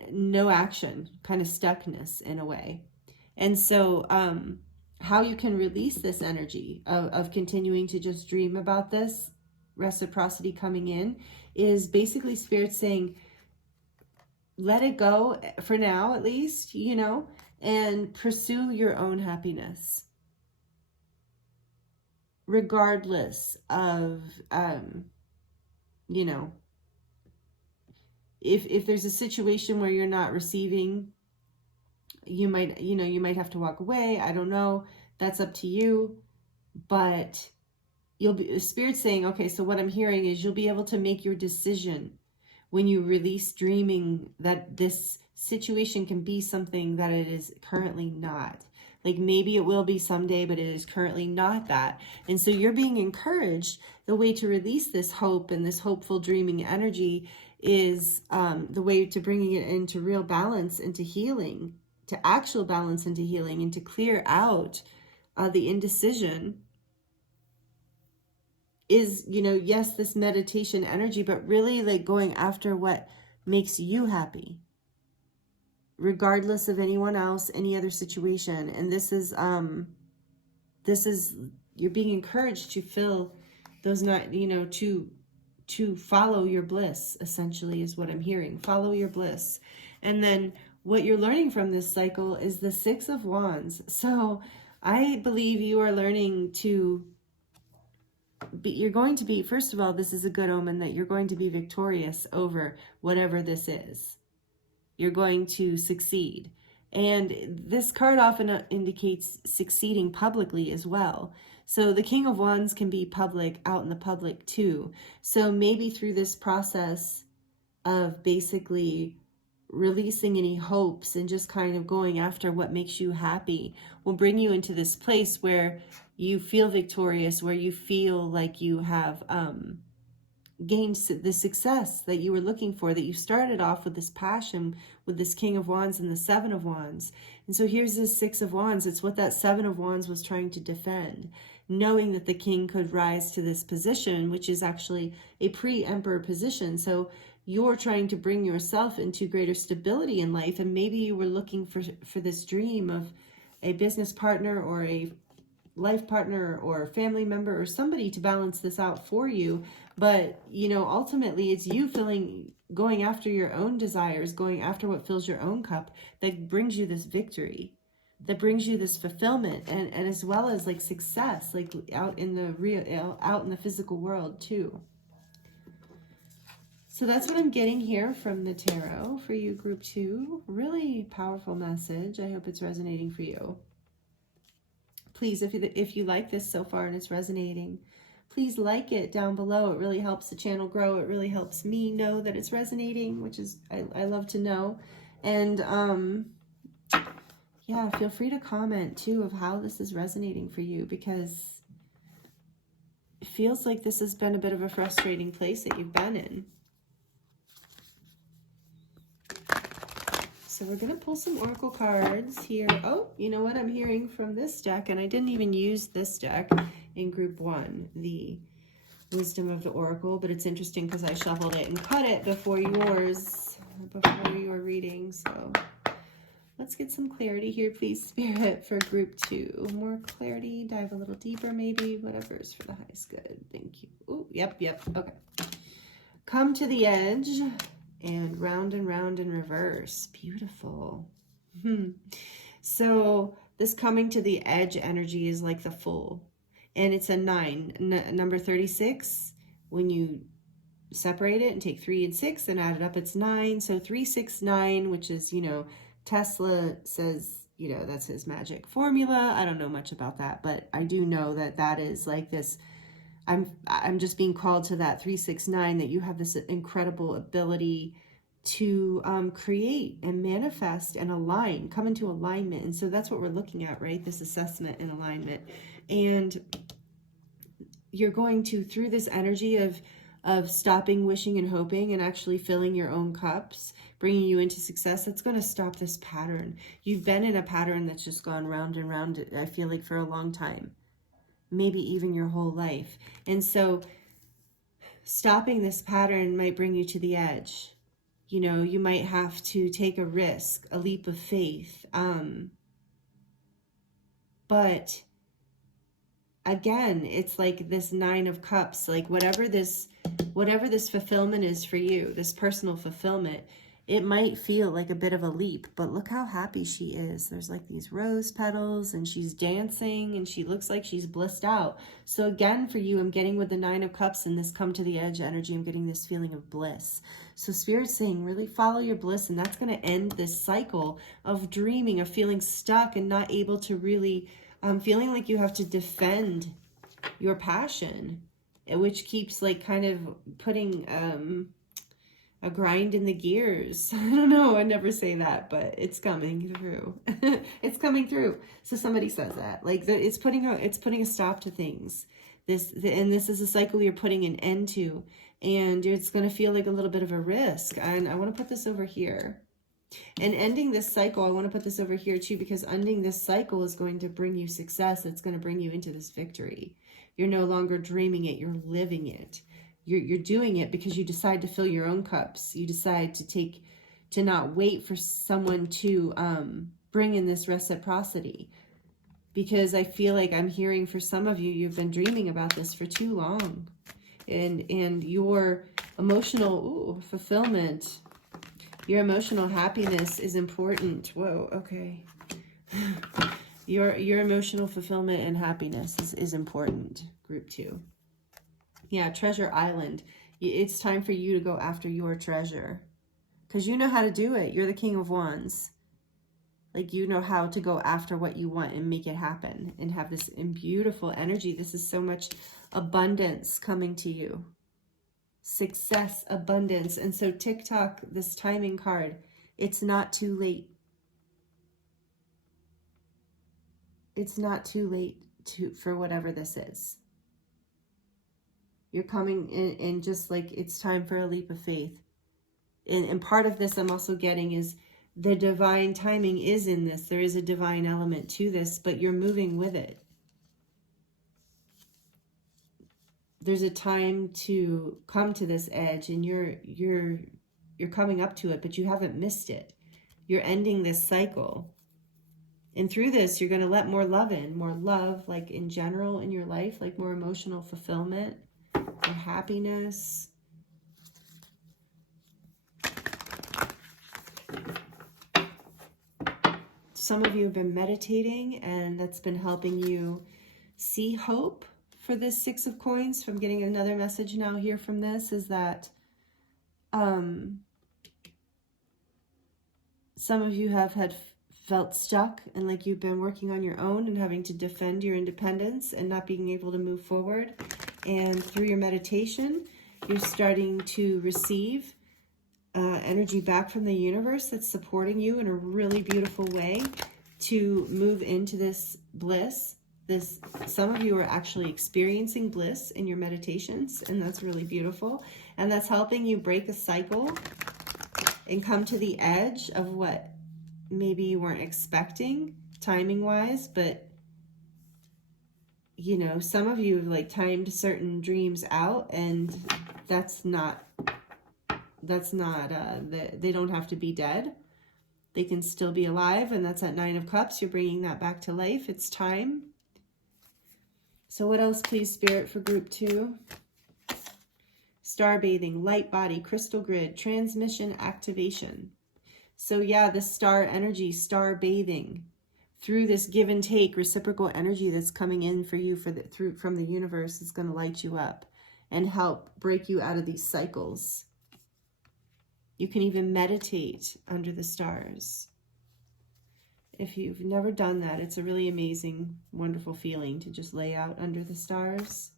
no action, kind of stuckness in a way. And so how you can release this energy of continuing to just dream about this reciprocity coming in is basically Spirit saying, let it go for now, at least, you know, and pursue your own happiness. regardless of, you know, if there's a situation where you're not receiving, you might, you might have to walk away. I don't know. That's up to you. But you'll be, Spirit's saying, okay, so what I'm hearing is you'll be able to make your decision when you release dreaming that this situation can be something that it is currently not. Like maybe it will be someday, but it is currently not that. And so you're being encouraged. The way to release this hope and this hopeful dreaming energy is the way to bringing it into real balance, into healing, to actual balance, into healing, and to clear out the indecision is, yes, this meditation energy, but really like going after what makes you happy, regardless of anyone else, any other situation. And this is you're being encouraged to fill those, not, to follow your bliss, essentially, is what I'm hearing. Follow your bliss. And then what you're learning from this cycle is the Six of Wands. So I believe you are learning to you're going to be, first of all, this is a good omen that you're going to be victorious over whatever this is. You're going to succeed. And this card often indicates succeeding publicly as well. So the King of Wands can be public, out in the public too. So maybe through this process of basically releasing any hopes and just kind of going after what makes you happy will bring you into this place where you feel victorious, where you feel like you have gained the success that you were looking for, that you started off with this passion, with this King of Wands and the Seven of Wands. And so here's this Six of Wands. It's what that Seven of Wands was trying to defend, knowing that the king could rise to this position, which is actually a pre-emperor position. So you're trying to bring yourself into greater stability in life. And maybe you were looking for this dream of a business partner or a life partner or a family member or somebody to balance this out for you. But, ultimately it's you going after your own desires, going after what fills your own cup, that brings you this victory, that brings you this fulfillment, and as well as like success, like out in the physical world too. So that's what I'm getting here from the tarot for you, group 2. Really powerful message. I hope it's resonating for you. Please, if you like this so far and it's resonating, please like it down below. It really helps the channel grow. It really helps me know that it's resonating, which is, I love to know. And yeah, feel free to comment too of how this is resonating for you, because it feels like this has been a bit of a frustrating place that you've been in. So we're going to pull some oracle cards here. Oh, you know what I'm hearing from this deck, and I didn't even use this deck in group 1, the Wisdom of the Oracle, but it's interesting because I shuffled it and cut it before your reading. So let's get some clarity here, please, Spirit, for group 2. More clarity, dive a little deeper maybe, whatever's for the highest good. Thank you. Oh, yep, okay. Come to the edge. And round in reverse. Beautiful. So this coming to the edge energy is like the Fool. And it's a 9. Number 36, when you separate it and take 3 and 6 and add it up, it's 9. So 3, 6, 9, which is, Tesla says, that's his magic formula. I don't know much about that, but I do know that that is like this. I'm just being called to that 369, that you have this incredible ability to create and manifest and align, come into alignment. And so that's what we're looking at, right? This assessment and alignment. And you're going to, through this energy of stopping wishing and hoping and actually filling your own cups, bringing you into success, that's going to stop this pattern. You've been in a pattern that's just gone round and round, I feel like, for a long time. Maybe even your whole life. And so stopping this pattern might bring you to the edge. You might have to take a risk, a leap of faith. But again, it's like this 9 of Cups, like whatever this fulfillment is for you, this personal fulfillment, it might feel like a bit of a leap, but look how happy she is. There's like these rose petals and she's dancing and she looks like she's blissed out. So again, for you, I'm getting with the Nine of Cups and this come to the edge energy, I'm getting this feeling of bliss. So Spirit's saying, really follow your bliss, and that's going to end this cycle of dreaming, of feeling stuck and not able to really, feeling like you have to defend your passion, which keeps like kind of putting, a grind in the gears. I don't know, I never say that, but it's coming through. It's coming through. So somebody says that, like it's putting a stop to things. And this is a cycle you're putting an end to, and it's going to feel like a little bit of a risk. And I want to put this over here. And ending this cycle, I want to put this over here too, because ending this cycle is going to bring you success. It's going to bring you into this victory. You're no longer dreaming it, you're living it. You're doing it because you decide to fill your own cups. You decide to not wait for someone to bring in this reciprocity. Because I feel like I'm hearing for some of you, you've been dreaming about this for too long. And your emotional fulfillment, your emotional happiness is important. Whoa, okay. Your emotional fulfillment and happiness is important, group 2. Yeah, Treasure Island. It's time for you to go after your treasure. Because you know how to do it. You're the King of Wands. Like, you know how to go after what you want and make it happen. And have this beautiful energy. This is so much abundance coming to you. Success, abundance. And so TikTok, this timing card, it's not too late. It's not too late for whatever this is. You're coming in and just like it's time for a leap of faith. And part of this I'm also getting is the divine timing is in this. There is a divine element to this, but you're moving with it. There's a time to come to this edge, and you're coming up to it, but you haven't missed it. You're ending this cycle. And through this, you're going to let more love in, more love, like in general in your life, like more emotional fulfillment. Or happiness. Some of you have been meditating, and that's been helping you see hope for this Six of Coins. From getting another message now here from this is that some of you have felt stuck and like you've been working on your own and having to defend your independence and not being able to move forward. And through your meditation, you're starting to receive energy back from the universe that's supporting you in a really beautiful way to move into this bliss. Some of you are actually experiencing bliss in your meditations, and that's really beautiful. And that's helping you break a cycle and come to the edge of what maybe you weren't expecting timing-wise, but you know, some of you have like timed certain dreams out, and that's not, they don't have to be dead. They can still be alive, and that's at 9 of Cups. You're bringing that back to life. It's time. So what else, please, Spirit, for group 2? Star bathing, light body, crystal grid, transmission, activation. So yeah, this star energy, star bathing. Through this give and take, reciprocal energy that's coming in for you from the universe is going to light you up and help break you out of these cycles. You can even meditate under the stars. If you've never done that, it's a really amazing, wonderful feeling to just lay out under the stars.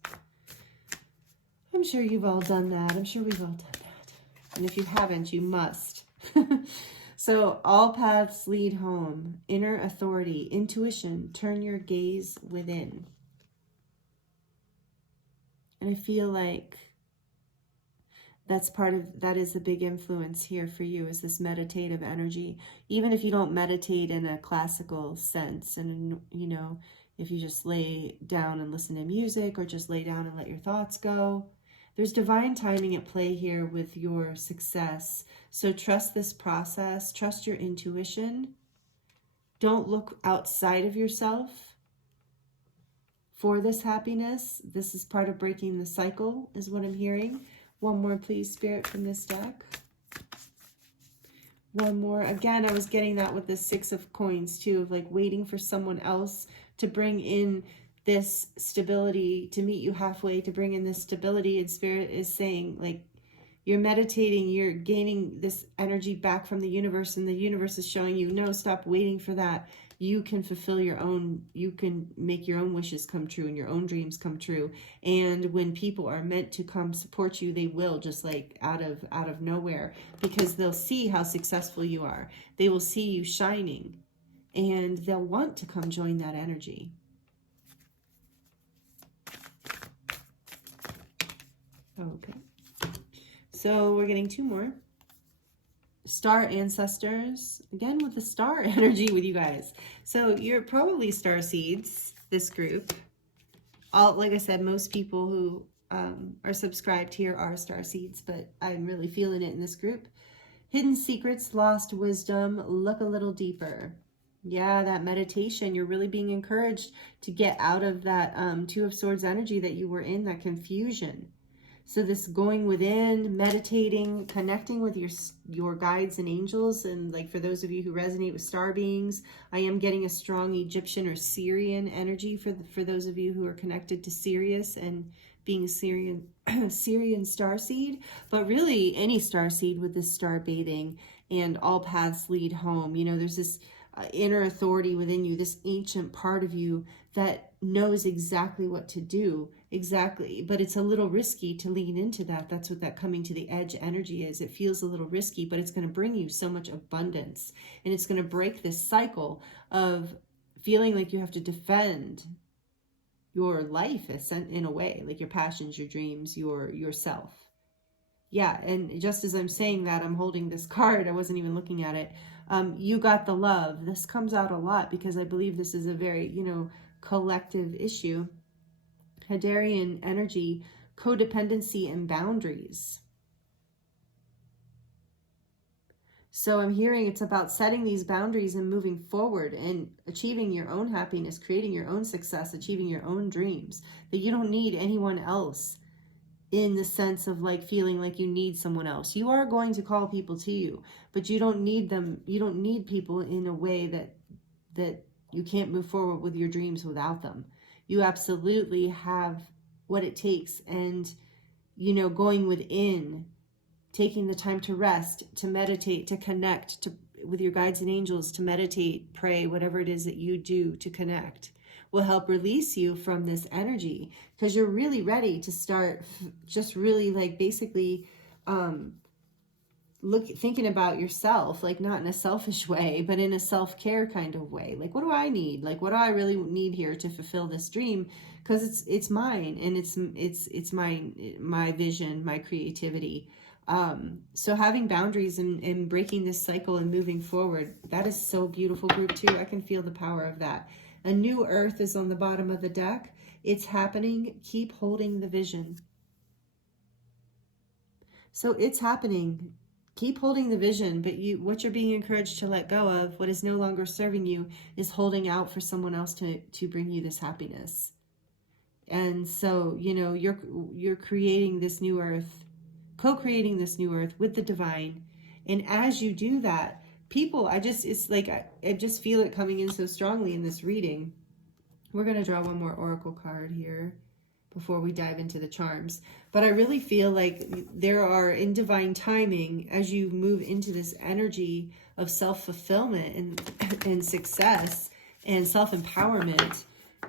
I'm sure you've all done that. I'm sure we've all done that. And if you haven't, you must. So all paths lead home, inner authority, intuition, turn your gaze within. And I feel like that is a big influence here for you, is this meditative energy. Even if you don't meditate in a classical sense, and you know, if you just lay down and listen to music or just lay down and let your thoughts go, there's divine timing at play here with your success. So trust this process, trust your intuition. Don't look outside of yourself for this happiness. This is part of breaking the cycle, is what I'm hearing. One more, please, Spirit, from this deck. One more. Again, I was getting that with the Six of Coins too, of like waiting for someone else to bring in this stability, to meet you halfway, to bring in this stability. And Spirit is saying, like, you're meditating, you're gaining this energy back from the universe, and the universe is showing you, no, stop waiting for that. You can fulfill your own, you can make your own wishes come true and your own dreams come true. And when people are meant to come support you, they will, just like out of nowhere, because they'll see how successful you are. They will see you shining, and they'll want to come join that energy. Okay. So we're getting two more. Star ancestors, again with the star energy with you guys. So you're probably star seeds, this group. Like I said, most people who are subscribed here are star seeds, but I'm really feeling it in this group. Hidden secrets, lost wisdom, look a little deeper. Yeah, that meditation, you're really being encouraged to get out of that Two of Swords energy that you were in, that confusion. So this going within, meditating, connecting with your guides and angels. And like for those of you who resonate with star beings, I am getting a strong Egyptian or Syrian energy for those of you who are connected to Sirius and being Syrian starseed. But really any starseed with this star bathing and all paths lead home. You know, there's this inner authority within you, this ancient part of you that knows exactly what to do. Exactly. But it's a little risky to lean into that. That's what that coming to the edge energy is. It feels a little risky, but it's going to bring you so much abundance. And it's going to break this cycle of feeling like you have to defend your life in a way, like your passions, your dreams, yourself. Yeah. And just as I'm saying that, I'm holding this card. I wasn't even looking at it. You got the love. This comes out a lot because I believe this is a very, collective issue. Hadarian energy, codependency and boundaries. So I'm hearing it's about setting these boundaries and moving forward and achieving your own happiness, creating your own success, achieving your own dreams. That you don't need anyone else in the sense of like feeling like you need someone else. You are going to call people to you, but you don't need them. You don't need people in a way that you can't move forward with your dreams without them. You absolutely have what it takes. And, going within, taking the time to rest, to meditate, to connect with your guides and angels, to meditate, pray, whatever it is that you do to connect, will help release you from this energy, because you're really ready to start just really like basically thinking about yourself, like not in a selfish way, but in a self-care kind of way. Like, what do I need? Like, what do I really need here to fulfill this dream? Because it's mine, and it's my vision, my creativity. So having boundaries and breaking this cycle and moving forward, that is so beautiful, group 2. I can feel the power of that. A new earth is on the bottom of the deck. It's happening. Keep holding the vision. So it's happening. Keep holding the vision, but what you're being encouraged to let go of, what is no longer serving you, is holding out for someone else to bring you this happiness. And so, you're creating this new earth, co-creating this new earth with the divine. And as you do that, people, I just feel it coming in so strongly in this reading. We're going to draw one more oracle card here before we dive into the charms. But I really feel like there are, in divine timing, as you move into this energy of self-fulfillment and success and self-empowerment,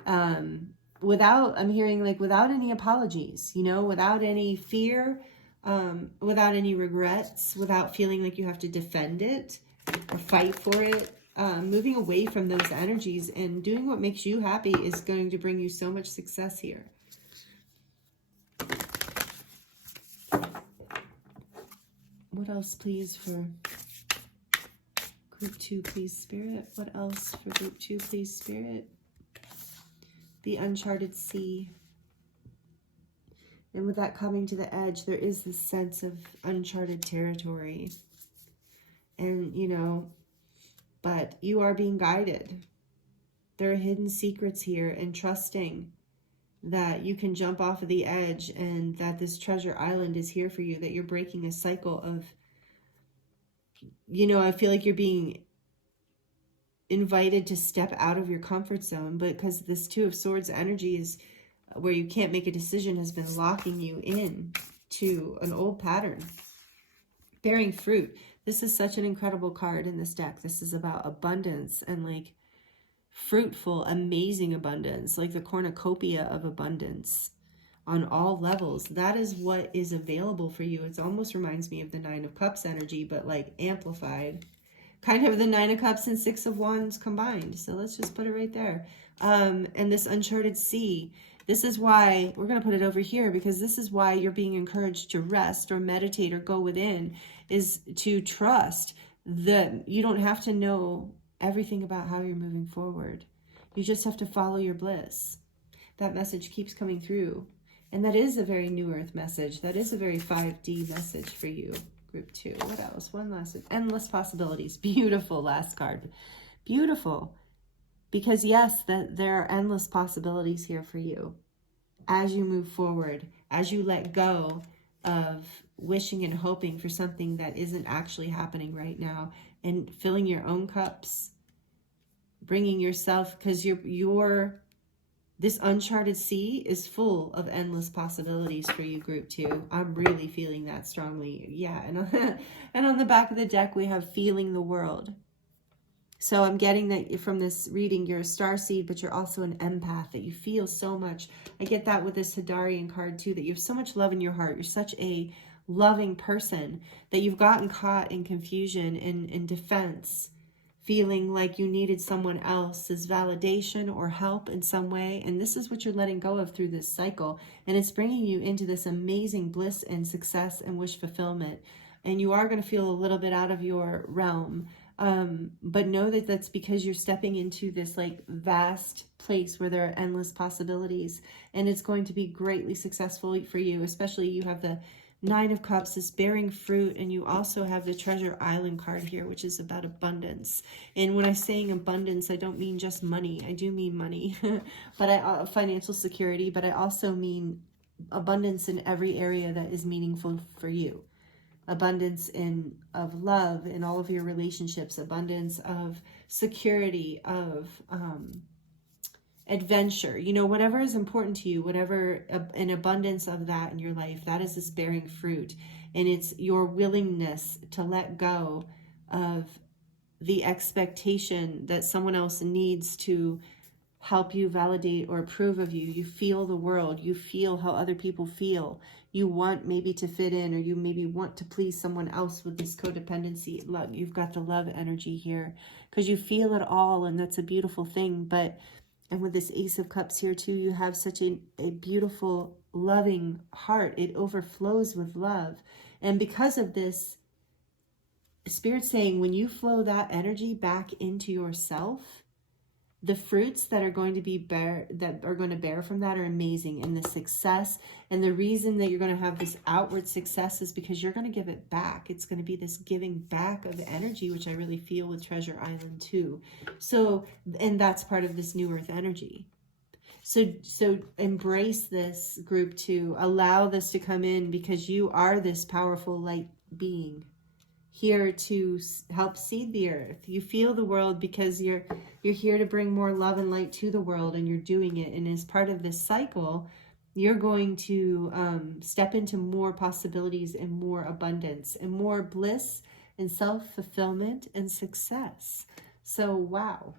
I'm hearing like without any apologies, without any fear, without any regrets, without feeling like you have to defend it or fight for it. Moving away from those energies and doing what makes you happy is going to bring you so much success here. What else, please, for group 2, please, Spirit? What else for group 2, please, Spirit? The uncharted sea. And with that coming to the edge, there is this sense of uncharted territory. And, but you are being guided. There are hidden secrets here, and trusting that you can jump off of the edge and that this treasure island is here for you, that you're breaking a cycle you know, I feel like you're being invited to step out of your comfort zone, but because this Two of Swords energy is where you can't make a decision, has been locking you in to an old pattern. Bearing fruit. This is such an incredible card in this deck. This is about abundance and like fruitful, amazing abundance, like the cornucopia of abundance on all levels. That is what is available for you. It almost reminds me of the Nine of Cups energy, but like amplified. Kind of the Nine of Cups and Six of Wands combined. So let's just put it right there. And this uncharted sea. This is why, we're going to put it over here, because this is why you're being encouraged to rest or meditate or go within, is to trust that you don't have to know everything about how you're moving forward. You just have to follow your bliss. That message keeps coming through. And that is a very New Earth message. That is a very 5D message for you. Group 2. What else? One last. Endless possibilities. Beautiful last card. Beautiful. Because yes, that there are endless possibilities here for you as you move forward, as you let go of wishing and hoping for something that isn't actually happening right now, and filling your own cups, bringing yourself, because this uncharted sea is full of endless possibilities for you, Group 2. I'm really feeling that strongly. Yeah, and on the back of the deck, we have feeling the world. So I'm getting that from this reading, you're a starseed, but you're also an empath, that you feel so much. I get that with this Hadarian card too, that you have so much love in your heart. You're such a loving person that you've gotten caught in confusion and in defense, feeling like you needed someone else's validation or help in some way. And this is what you're letting go of through this cycle. And it's bringing you into this amazing bliss and success and wish fulfillment. And you are going to feel a little bit out of your realm. But know that that's because you're stepping into this like vast place where there are endless possibilities, and it's going to be greatly successful for you. Especially you have the Nine of Cups, this bearing fruit, and you also have the Treasure Island card here, which is about abundance. And when I'm saying abundance, I don't mean just money. I do mean money, but financial security, but I also mean abundance in every area that is meaningful for you. Abundance of love in all of your relationships, abundance of security, of adventure, you know, whatever is important to you, whatever, an abundance of that in your life. That is this bearing fruit. And it's your willingness to let go of the expectation that someone else needs to help you, validate, or approve of you. You feel the world. You feel how other people feel. You want maybe to fit in, or you maybe want to please someone else with this codependency. Love, you've got the love energy here because you feel it all, and that's a beautiful thing. And with this Ace of Cups here too, you have such a beautiful, loving heart. It overflows with love. And because of this, Spirit's saying when you flow that energy back into yourself, the fruits that are going to bear from that are amazing. And the success, and the reason that you're going to have this outward success is because you're going to give it back. It's going to be this giving back of energy, which I really feel with Treasure Island too. So, and that's part of this New Earth energy. So embrace this, Group 2. Allow this to come in, because you are this powerful light being here to help seed the earth. You feel the world because you're here to bring more love and light to the world, and you're doing it. And as part of this cycle, you're going to step into more possibilities and more abundance and more bliss and self-fulfillment and success. So, wow.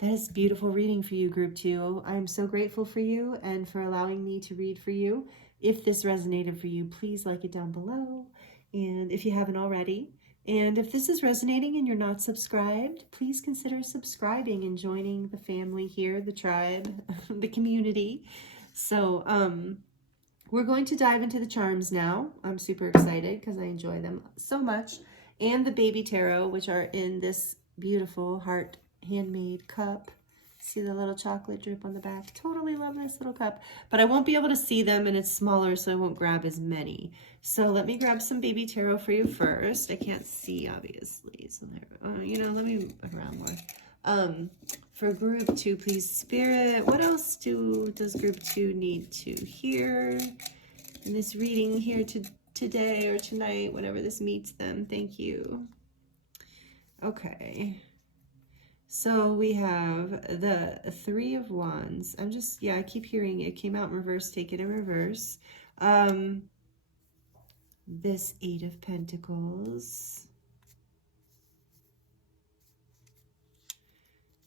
That is a beautiful reading for you, Group 2. I'm so grateful for you and for allowing me to read for you. If this resonated for you, please like it down below. And if you haven't already, and if this is resonating and you're not subscribed, please consider subscribing and joining the family here, the tribe, the community. So we're going to dive into the charms now. I'm super excited because I enjoy them so much. And the baby tarot, which are in this beautiful heart handmade cup. See the little chocolate drip on the back? Totally love this little cup. But I won't be able to see them, and it's smaller, so I won't grab as many. So let me grab some baby tarot for you first. I can't see, obviously. So there, you know, let me move around more. For Group 2, please, Spirit. What else does Group 2 need to hear in this reading here today or tonight, whenever this meets them. Thank you. Okay. So we have the Three of Wands. I keep hearing it came out in reverse. Take it in reverse. This Eight of Pentacles.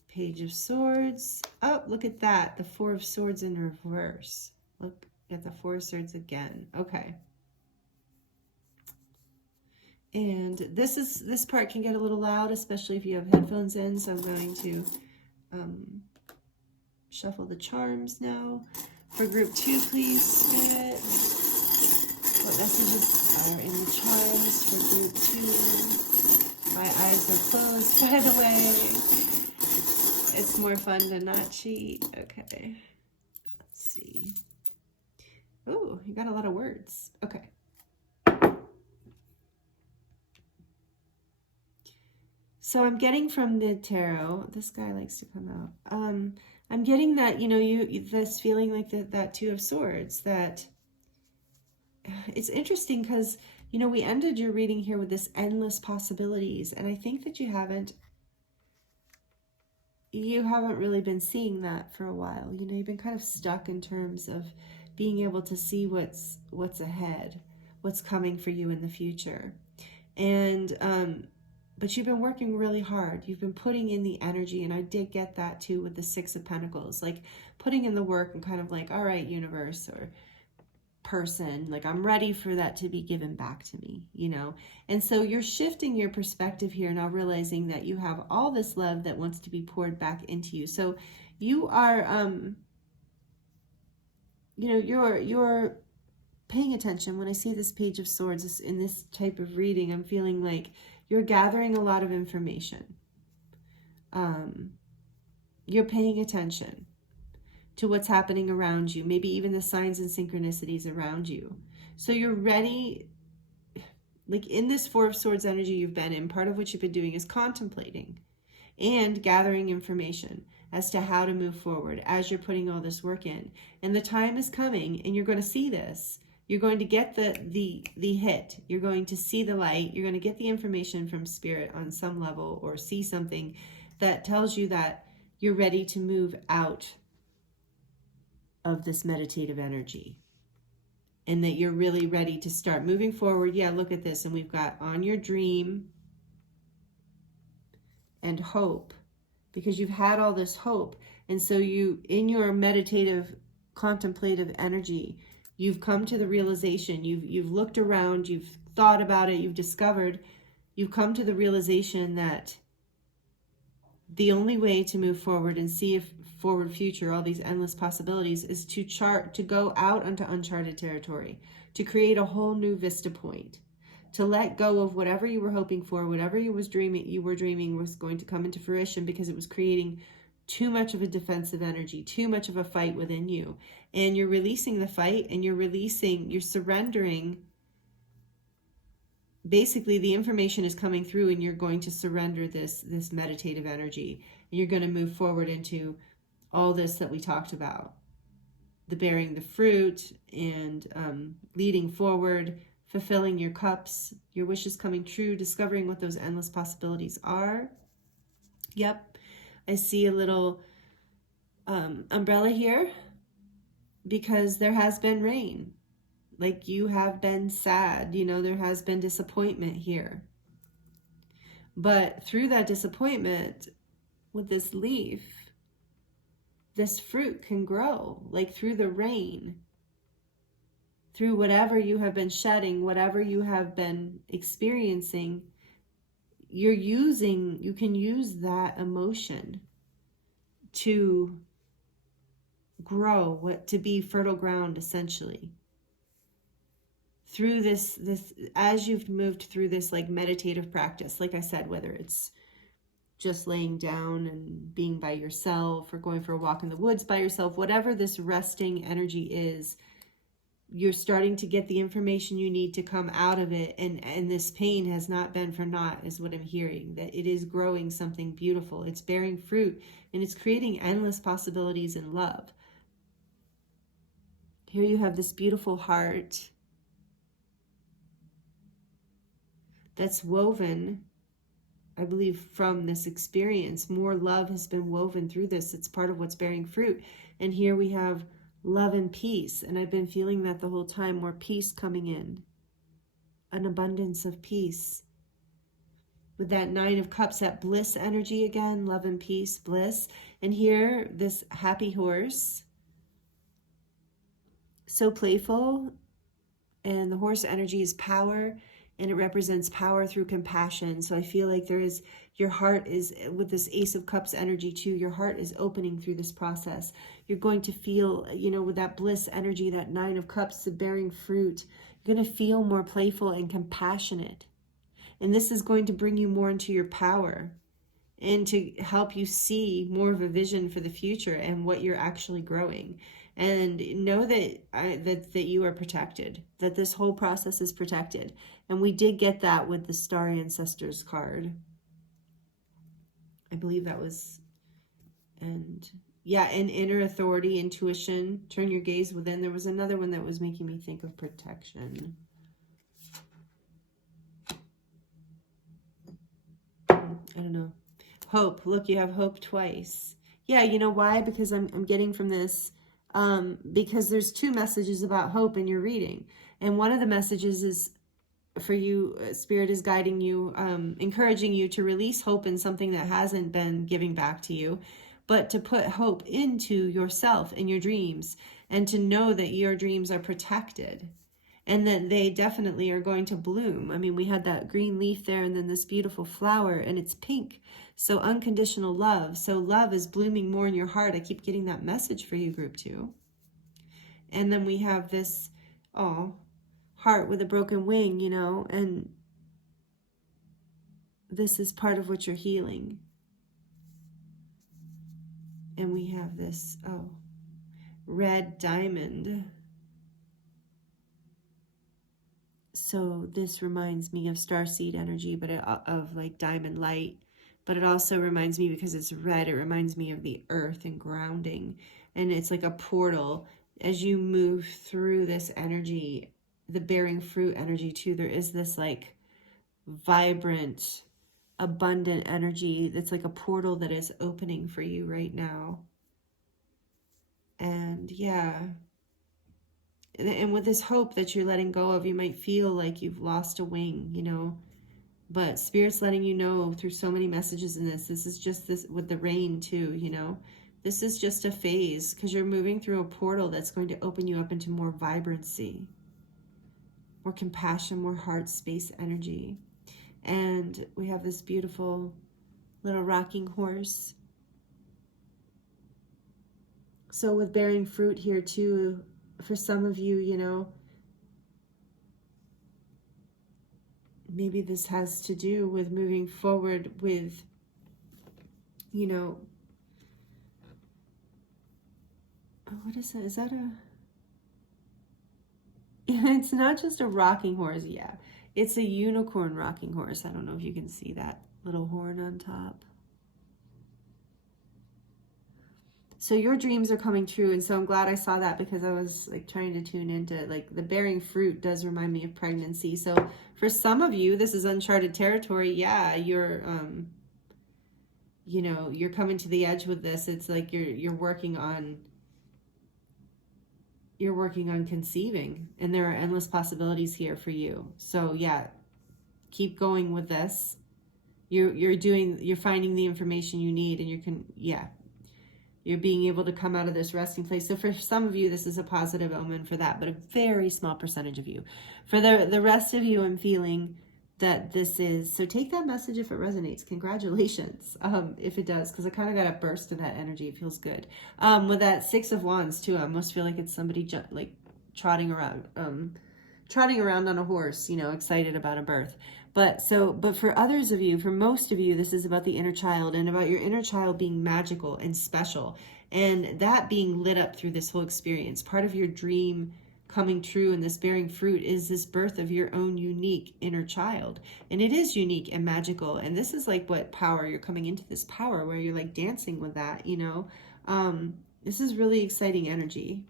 Page of Swords. Oh, look at that. The Four of Swords in reverse. Look at the Four of Swords again. Okay. And this part can get a little loud, especially if you have headphones in. So I'm going to shuffle the charms now. For group 2, please, Spirit. What messages are in the charms for group 2? My eyes are closed, by the way. It's more fun to not cheat. Okay. Let's see. Oh, you got a lot of words. Okay. So I'm getting from the tarot, this guy likes to come out. I'm getting that, you know, this feeling like that Two of Swords, that it's interesting because, you know, we ended your reading here with this endless possibilities. And I think that you haven't really been seeing that for a while. You know, you've been kind of stuck in terms of being able to see what's ahead, what's coming for you in the future. And, but you've been working really hard. You've been putting in the energy, and I did get that too with the Six of Pentacles, like putting in the work and kind of like, all right, universe or person, like I'm ready for that to be given back to me, you know? And so you're shifting your perspective here now, realizing that you have all this love that wants to be poured back into you. So you are, you know, you're paying attention. When I see this Page of Swords in this type of reading, I'm feeling like you're gathering a lot of information. You're paying attention to what's happening around you, maybe even the signs and synchronicities around you. So you're ready, like in this Four of Swords energy you've been in, part of what you've been doing is contemplating and gathering information as to how to move forward as you're putting all this work in. And the time is coming, and you're going to see this. You're going to get the hit. You're going to see the light. You're going to get the information from Spirit on some level, or see something that tells you that you're ready to move out of this meditative energy, and that you're really ready to start moving forward. Yeah, look at this. And we've got on your dream and hope, because you've had all this hope. And so you, in your meditative, contemplative energy, you've come to the realization, you've looked around, you've thought about it, you've discovered, you've come to the realization that the only way to move forward and see a forward future, all these endless possibilities, is to go out onto uncharted territory, to create a whole new vista point, to let go of whatever you were hoping for, whatever you were dreaming was going to come into fruition, because it was creating too much of a defensive energy, too much of a fight within you. And you're releasing the fight, and you're surrendering. Basically, the information is coming through, and you're going to surrender this meditative energy. And you're going to move forward into all this that we talked about. The bearing the fruit, and leading forward, fulfilling your cups, your wishes coming true, discovering what those endless possibilities are. Yep. I see a little umbrella here, because there has been rain. Like, you have been sad, you know, there has been disappointment here. But through that disappointment, with this leaf, this fruit can grow, like through the rain, through whatever you have been shedding, whatever you have been experiencing. You can use that emotion to grow, to be fertile ground, essentially. Through this, as you've moved through this like meditative practice, like I said, whether it's just laying down and being by yourself, or going for a walk in the woods by yourself, whatever this resting energy is, you're starting to get the information you need to come out of it. And this pain has not been for naught, is what I'm hearing, that it is growing something beautiful. It's bearing fruit, and it's creating endless possibilities in love. Here you have this beautiful heart. that's woven, I believe, from this experience. More love has been woven through this. It's part of what's bearing fruit. And here we have love and peace. And I've been feeling that the whole time, more peace coming in, an abundance of peace. With that Nine of Cups, that bliss energy again, love and peace, bliss. And here, this happy horse, so playful. And the horse energy is power, and it represents power through compassion. So I feel like there is, your heart is, with this Ace of Cups energy too, your heart is opening through this process. You're going to feel, you know, with that bliss energy, that Nine of Cups, the bearing fruit, you're going to feel more playful and compassionate. And this is going to bring you more into your power and to help you see more of a vision for the future and what you're actually growing. And know that you are protected, that this whole process is protected. And we did get that with the Star Ancestors card. I believe that was, and yeah, and inner authority, intuition, turn your gaze within. There was another one that was making me think of protection. I don't know. Hope. Look, you have hope twice. Yeah, you know why? Because I'm getting from this, because there's two messages about hope in your reading. And one of the messages is for you, Spirit is guiding you, encouraging you to release hope in something that hasn't been giving back to you, but to put hope into yourself and your dreams, and to know that your dreams are protected. And that they definitely are going to bloom. I mean, we had that green leaf there and then this beautiful flower, and it's pink. So unconditional love. So love is blooming more in your heart. I keep getting that message for you, group 2. And then we have this, heart with a broken wing, you know, and this is part of what you're healing. And we have this, red diamond. So this reminds me of starseed energy, but of like diamond light. But it also reminds me, because it's red, it reminds me of the earth and grounding. And it's like a portal. As you move through this energy, the bearing fruit energy too, there is this like vibrant, abundant energy that's like a portal that is opening for you right now. And yeah. And with this hope that you're letting go of, you might feel like you've lost a wing, you know, but Spirit's letting you know through so many messages in this is just this with the rain too, you know, this is just a phase, because you're moving through a portal that's going to open you up into more vibrancy, more compassion, more heart space energy. And we have this beautiful little rocking horse. So with bearing fruit here too, for some of you, you know, maybe this has to do with moving forward with, you know, what is that? Is that a, it's not just a rocking horse. Yeah, it's a unicorn rocking horse. I don't know if you can see that little horn on top. So your dreams are coming true. And so I'm glad I saw that, because I was like trying to tune into, like, the bearing fruit does remind me of pregnancy. So for some of you, this is uncharted territory. Yeah, you're, you know, you're coming to the edge with this. It's like you're working on conceiving, and there are endless possibilities here for you. So yeah, keep going with this. You're finding the information you need, and you're being able to come out of this resting place. So for some of you, this is a positive omen for that, but a very small percentage of you. For the rest of you, I'm feeling that this is, so take that message if it resonates. Congratulations, if it does, because I kind of got a burst of that energy. It feels good. With that Six of Wands too, I almost feel like it's somebody like trotting around on a horse, you know, excited about a birth. But for others of you, for most of you, this is about the inner child, and about your inner child being magical and special, and that being lit up through this whole experience. Part of your dream coming true and this bearing fruit is this birth of your own unique inner child. And it is unique and magical. And this is like what power, you're coming into this power where you're like dancing with that, you know. This is really exciting energy.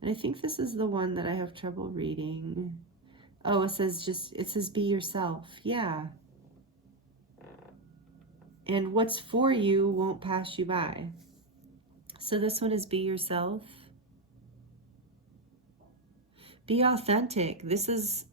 And I think this is the one that I have trouble reading. Oh, it says be yourself. Yeah. And what's for you won't pass you by. So this one is be yourself. Be authentic. This is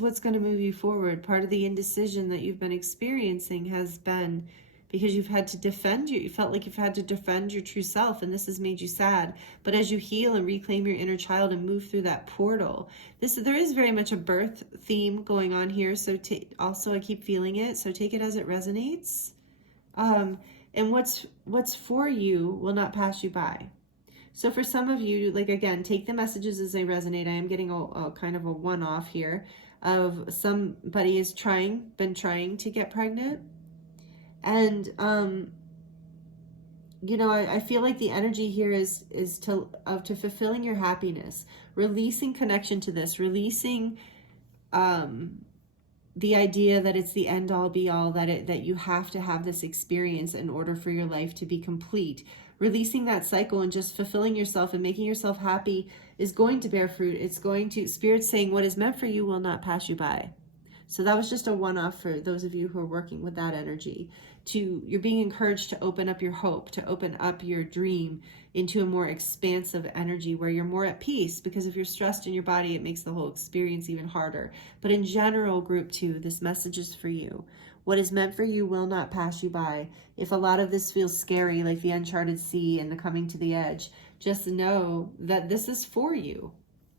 what's going to move you forward. Part of the indecision that you've been experiencing has been because you've had to defend you felt like you've had to defend your true self, and this has made you sad. But as you heal and reclaim your inner child and move through that portal, there is very much a birth theme going on here. So also I keep feeling it, so take it as it resonates. And what's for you will not pass you by. So for some of you, like, again, take the messages as they resonate. I am getting a kind of a one-off here of somebody is been trying to get pregnant. And, you know, I feel like the energy here is to fulfilling your happiness, releasing connection to this, releasing the idea that it's the end all be all, that you have to have this experience in order for your life to be complete. Releasing that cycle and just fulfilling yourself and making yourself happy is going to bear fruit. It's going to, Spirit's saying what is meant for you will not pass you by. So that was just a one-off for those of you who are working with that energy. You're being encouraged to open up your hope, to open up your dream into a more expansive energy where you're more at peace, because if you're stressed in your body, it makes the whole experience even harder. But in general, group 2, this message is for you. What is meant for you will not pass you by. If a lot of this feels scary, like the uncharted sea and the coming to the edge, just know that this is for you.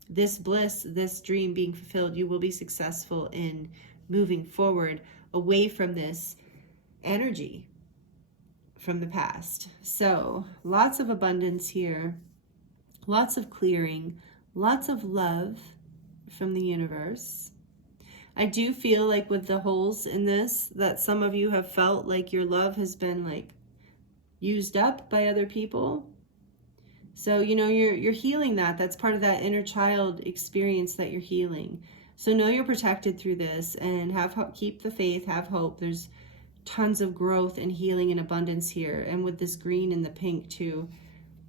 This bliss, this dream being fulfilled, you will be successful in moving forward away from this energy from the past. So lots of abundance here, lots of clearing, lots of love from the universe. I do feel like with the holes in this, that some of you have felt like your love has been like used up by other people. So, you know, you're healing that. That's part of that inner child experience that you're healing. So know you're protected through this, and keep the faith, have hope. There's tons of growth and healing and abundance here. And with this green and the pink too,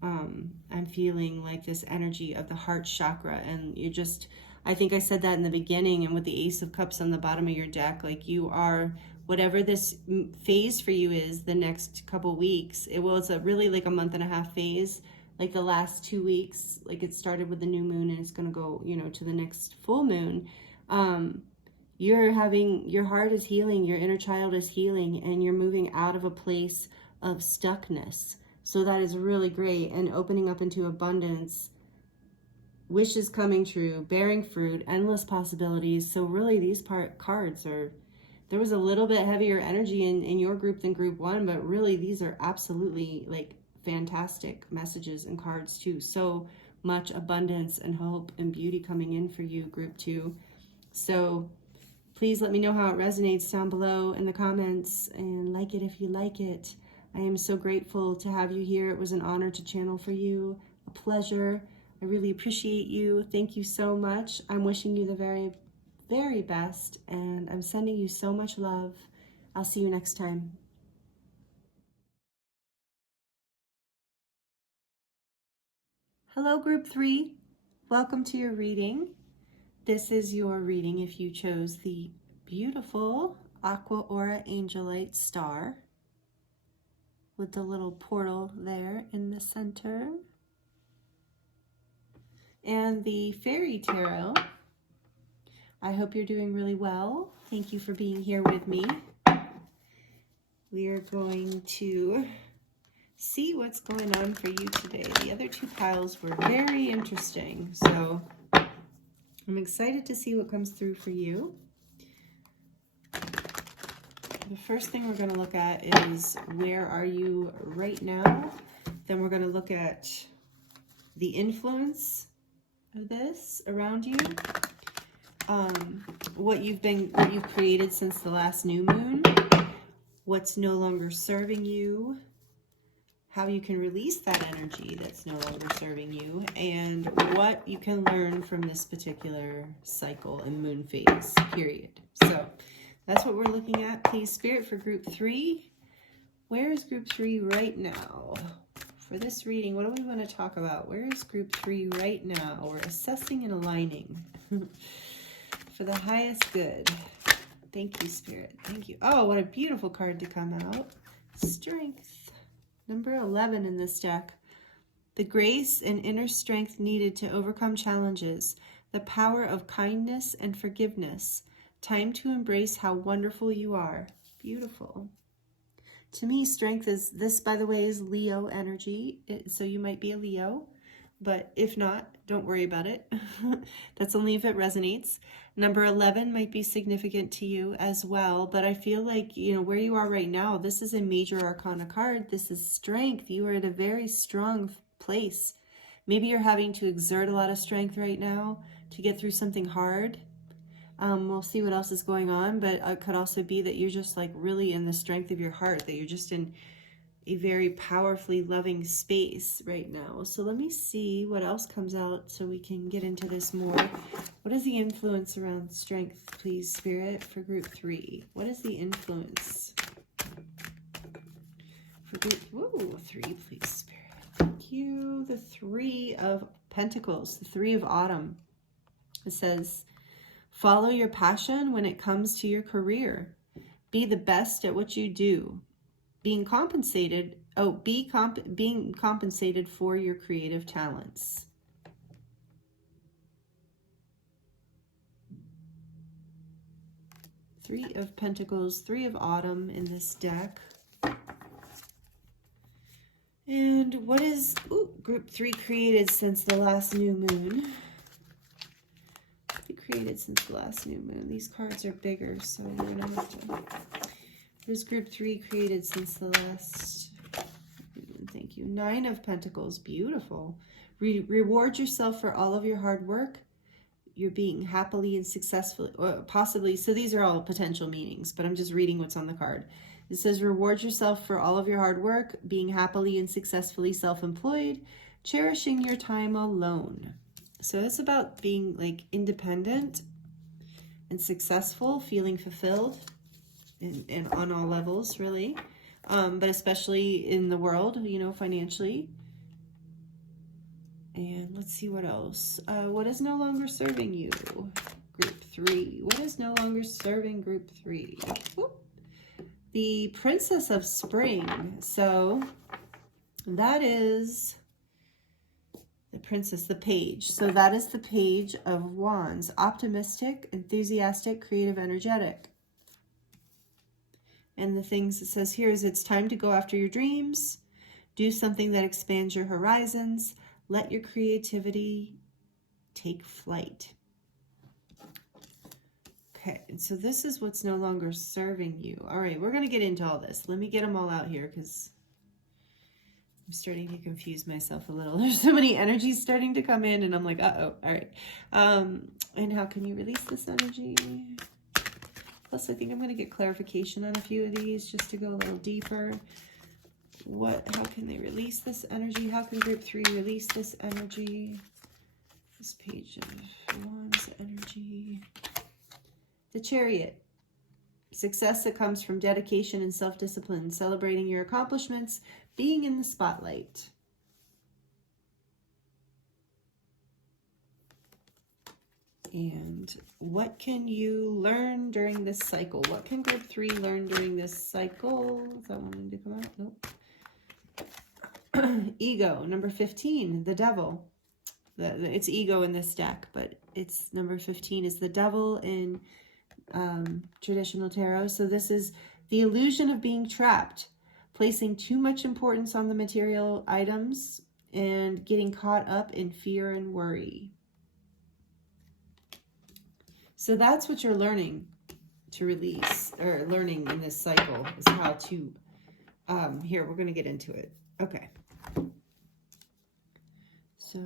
I'm feeling like this energy of the heart chakra. And you just, I think I said that in the beginning, and with the Ace of Cups on the bottom of your deck, like you are, whatever this phase for you is the next couple weeks, it's a really like a month and a half phase. Like the last 2 weeks, like it started with the new moon and it's going to go, you know, to the next full moon. Your heart is healing, your inner child is healing, and you're moving out of a place of stuckness. So that is really great, and opening up into abundance, wishes coming true, bearing fruit, endless possibilities. So really these cards are, there was a little bit heavier energy in your group than group 1, but really these are absolutely like fantastic messages and cards too. So much abundance and hope and beauty coming in for you, group 2. So please let me know how it resonates down below in the comments, and like it if you like it. I am so grateful to have you here. It was an honor to channel for you, a pleasure. I really appreciate you. Thank you so much. I'm wishing you the very, very best, and I'm sending you so much love. I'll see you next time. Hello, group 3. Welcome to your reading. This is your reading if you chose the beautiful Aqua Aura Angelite star with the little portal there in the center. And the Fairy Tarot. I hope you're doing really well. Thank you for being here with me. We are going to see what's going on for you today. The other 2 piles were very interesting, so I'm excited to see what comes through for you. The first thing we're going to look at is where are you right now? Then we're going to look at the influence of this around you, what you've created since the last new moon, what's no longer serving you, how you can release that energy that's no longer serving you, and what you can learn from this particular cycle and moon phase period. So that's what we're looking at. Please, Spirit, for group 3. Where is group 3 right now? For this reading, what do we want to talk about? Where is group 3 right now? We're assessing and aligning. for the highest good. Thank you, Spirit. Thank you. Oh, what a beautiful card to come out. Strength. Number 11 in this deck. The grace and inner strength needed to overcome challenges. The power of kindness and forgiveness. Time to embrace how wonderful you are. Beautiful. To me, strength is, this by the way is Leo energy. So you might be a Leo. But if not, don't worry about it. That's only if it resonates. Number 11 might be significant to you as well. But I feel like, you know, where you are right now, this is a major arcana card. This is strength. You are at a very strong place. Maybe you're having to exert a lot of strength right now to get through something hard. We'll see what else is going on. But it could also be that you're just like really in the strength of your heart, that you're just in a very powerfully loving space right now. So let me see what else comes out so we can get into this more. What is the influence around strength, please, Spirit, for group 3? What is the influence for group 3, please, Spirit? Thank you. The 3 of Pentacles, the 3 of Autumn. It says, follow your passion when it comes to your career. Be the best at what you do. Being compensated for your creative talents. Three of Pentacles, 3 of Autumn in this deck. And what is group 3 created since the last new moon? Created since the last new moon. These cards are bigger, so we're gonna have to. What is group 3 created since the last? Thank you. 9 of Pentacles, beautiful. Reward yourself for all of your hard work. You're being happily and successfully, or possibly. So these are all potential meanings, but I'm just reading what's on the card. It says, reward yourself for all of your hard work, being happily and successfully self-employed, cherishing your time alone. So it's about being like independent and successful, feeling fulfilled and on all levels, really. But especially in the world, you know, financially. And let's see what else. What is no longer serving you? Group 3. What is no longer serving group 3? Whoop. The Princess of Spring. So that is the Princess, the Page. So that is the Page of Wands. Optimistic, enthusiastic, creative, energetic. And the things it says here is it's time to go after your dreams. Do something that expands your horizons. Let your creativity take flight. Okay, and so this is what's no longer serving you. All right, we're going to get into all this. Let me get them all out here because I'm starting to confuse myself a little. There's so many energies starting to come in, and I'm like, uh-oh. All right. And how can you release this energy? Plus, I think I'm going to get clarification on a few of these just to go a little deeper. How can they release this energy? How can group 3 release this energy? This Page of Wands energy. The Chariot. Success that comes from dedication and self-discipline, celebrating your accomplishments, being in the spotlight. And what can you learn during this cycle? What can group 3 learn during this cycle? Is that one to come out? Nope. Ego, number 15, the Devil. It's ego in this deck, but it's number 15 is the Devil in traditional tarot. So this is the illusion of being trapped, placing too much importance on the material items and getting caught up in fear and worry. So that's what you're learning to release, or learning in this cycle, is how to, here, we're going to get into it. Okay. So,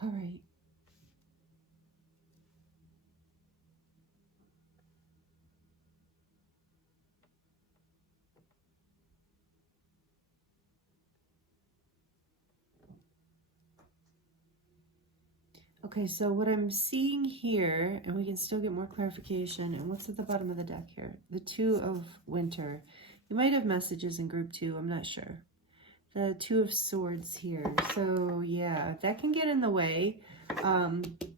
all right. Okay, so what I'm seeing here, and we can still get more clarification, and what's at the bottom of the deck here? The Two of Winter. You might have messages in group 2, I'm not sure. The Two of Swords here. So yeah, that can get in the way.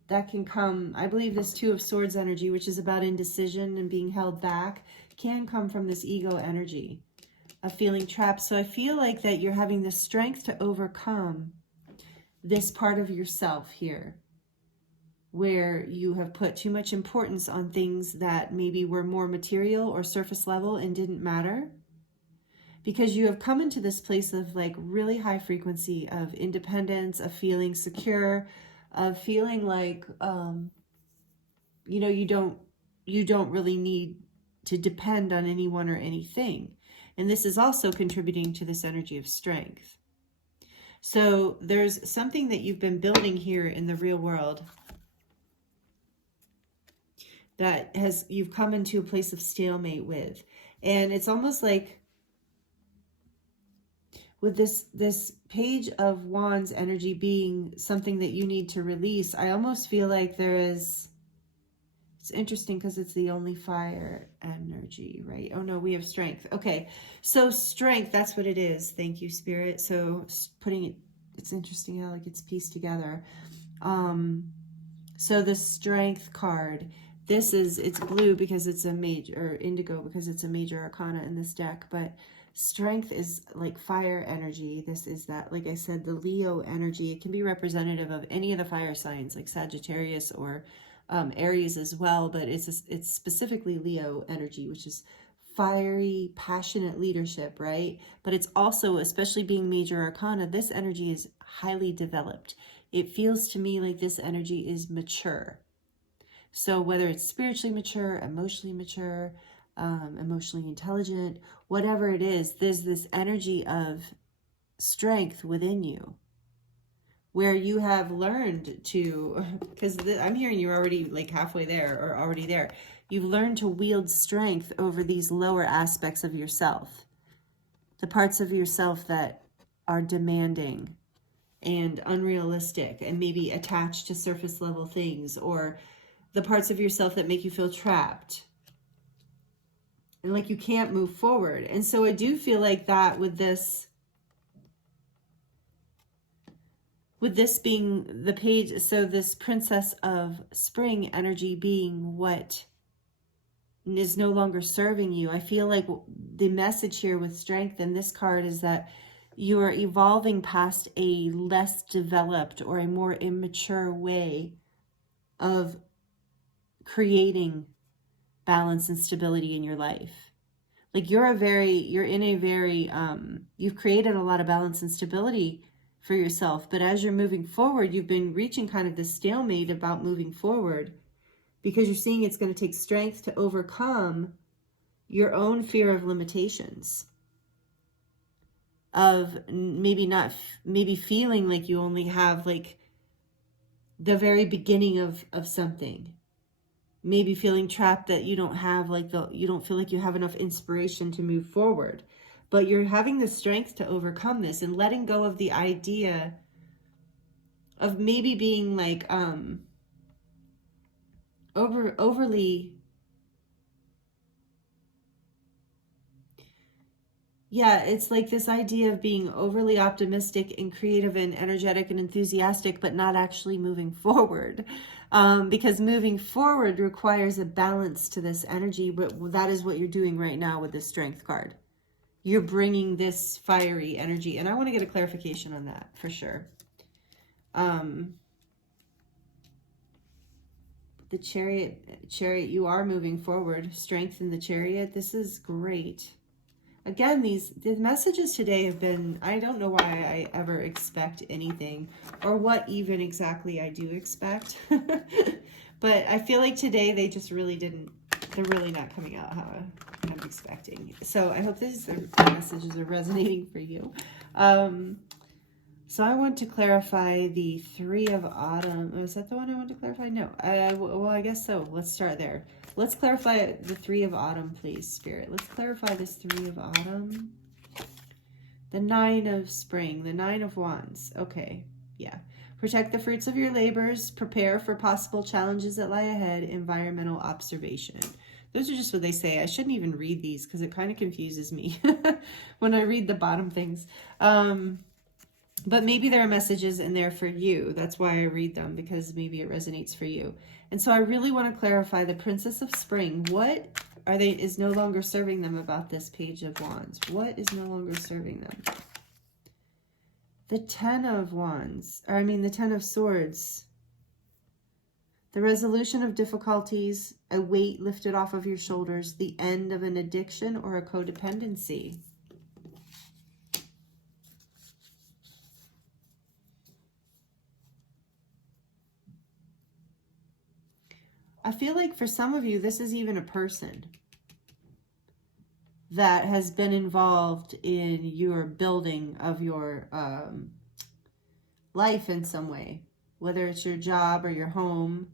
That can come, I believe this Two of Swords energy, which is about indecision and being held back, can come from this ego energy of feeling trapped. So I feel like that you're having the strength to overcome this part of yourself here, where you have put too much importance on things that maybe were more material or surface level and didn't matter. Because you have come into this place of like really high frequency of independence, of feeling secure, of feeling like, you know, you don't really need to depend on anyone or anything. And this is also contributing to this energy of strength. So there's something that you've been building here in the real world that you've come into a place of stalemate with. And it's almost like with this Page of Wands energy being something that you need to release, I almost feel like it's interesting because it's the only fire energy, right? Oh no, we have strength. Okay, so strength, that's what it is. Thank you, Spirit. So it's interesting how it gets pieced together. So the Strength card, it's blue because it's a major, or indigo because it's a major arcana in this deck, but strength is like fire energy. This is that, like I said, the Leo energy. It can be representative of any of the fire signs like Sagittarius or Aries as well, but it's specifically Leo energy, which is fiery, passionate leadership, right? But it's also, especially being major arcana, this energy is highly developed. It feels to me like this energy is mature. So whether it's spiritually mature, emotionally intelligent, whatever it is, there's this energy of strength within you where you have learned to, because I'm hearing you're already like halfway there or already there. You've learned to wield strength over these lower aspects of yourself, the parts of yourself that are demanding and unrealistic and maybe attached to surface level things, or the parts of yourself that make you feel trapped and like you can't move forward. And so I do feel like that with this being the page, so this Princess of Spring energy being what is no longer serving you, I feel like the message here with strength in this card is that you are evolving past a less developed or a more immature way of creating balance and stability in your life. Like you've created a lot of balance and stability for yourself, but as you're moving forward, you've been reaching kind of this stalemate about moving forward because you're seeing it's going to take strength to overcome your own fear of limitations, of maybe feeling like you only have like the very beginning of something, maybe feeling trapped that you don't have you don't feel like you have enough inspiration to move forward, but you're having the strength to overcome this and letting go of the idea of maybe being like overly, yeah, it's like this idea of being overly optimistic and creative and energetic and enthusiastic, but not actually moving forward. Because moving forward requires a balance to this energy, but that is what you're doing right now with this Strength card. You're bringing this fiery energy, and I want to get a clarification on that for sure. The Chariot, you are moving forward. Strength in the Chariot, this is great. Again, the messages today have been, I don't know why I ever expect anything or what even exactly I do expect. But I feel like today they just really didn't, they're really not coming out how I'm expecting. So I hope these messages are resonating for you. So I want to clarify the Three of Autumn. Oh, is that the one I want to clarify? No. Well, I guess so. Let's start there. Let's clarify the Three of Autumn, please, Spirit. Let's clarify this Three of Autumn. The Nine of Spring, the Nine of Wands. Okay, yeah. Protect the fruits of your labors. Prepare for possible challenges that lie ahead. Environmental observation. Those are just what they say. I shouldn't even read these because it kind of confuses me when I read the bottom things. But maybe there are messages in there for you. That's why I read them, because maybe it resonates for you. And so I really want to clarify the Princess of Spring. What is no longer serving them about this Page of Wands? What is no longer serving them? The Ten of Wands, or I mean the Ten of Swords. The resolution of difficulties, a weight lifted off of your shoulders, the end of an addiction or a codependency. I feel like for some of you, this is even a person that has been involved in your building of your life in some way, whether it's your job or your home.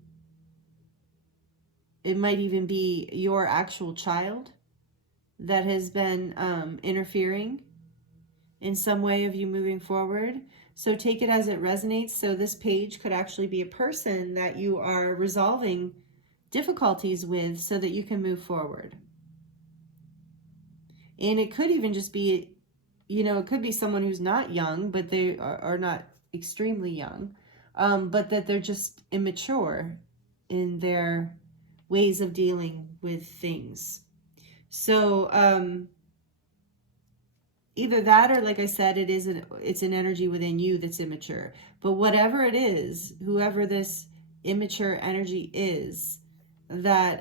It might even be your actual child that has been interfering in some way of you moving forward. So take it as it resonates. So this page could actually be a person that you are resolving difficulties with so that you can move forward. And it could even just be, you know, it could be someone who's not young, but they are not extremely young, but that they're just immature in their ways of dealing with things. So either that, or like I said, it's an energy within you that's immature. But whatever it is, whoever this immature energy is, that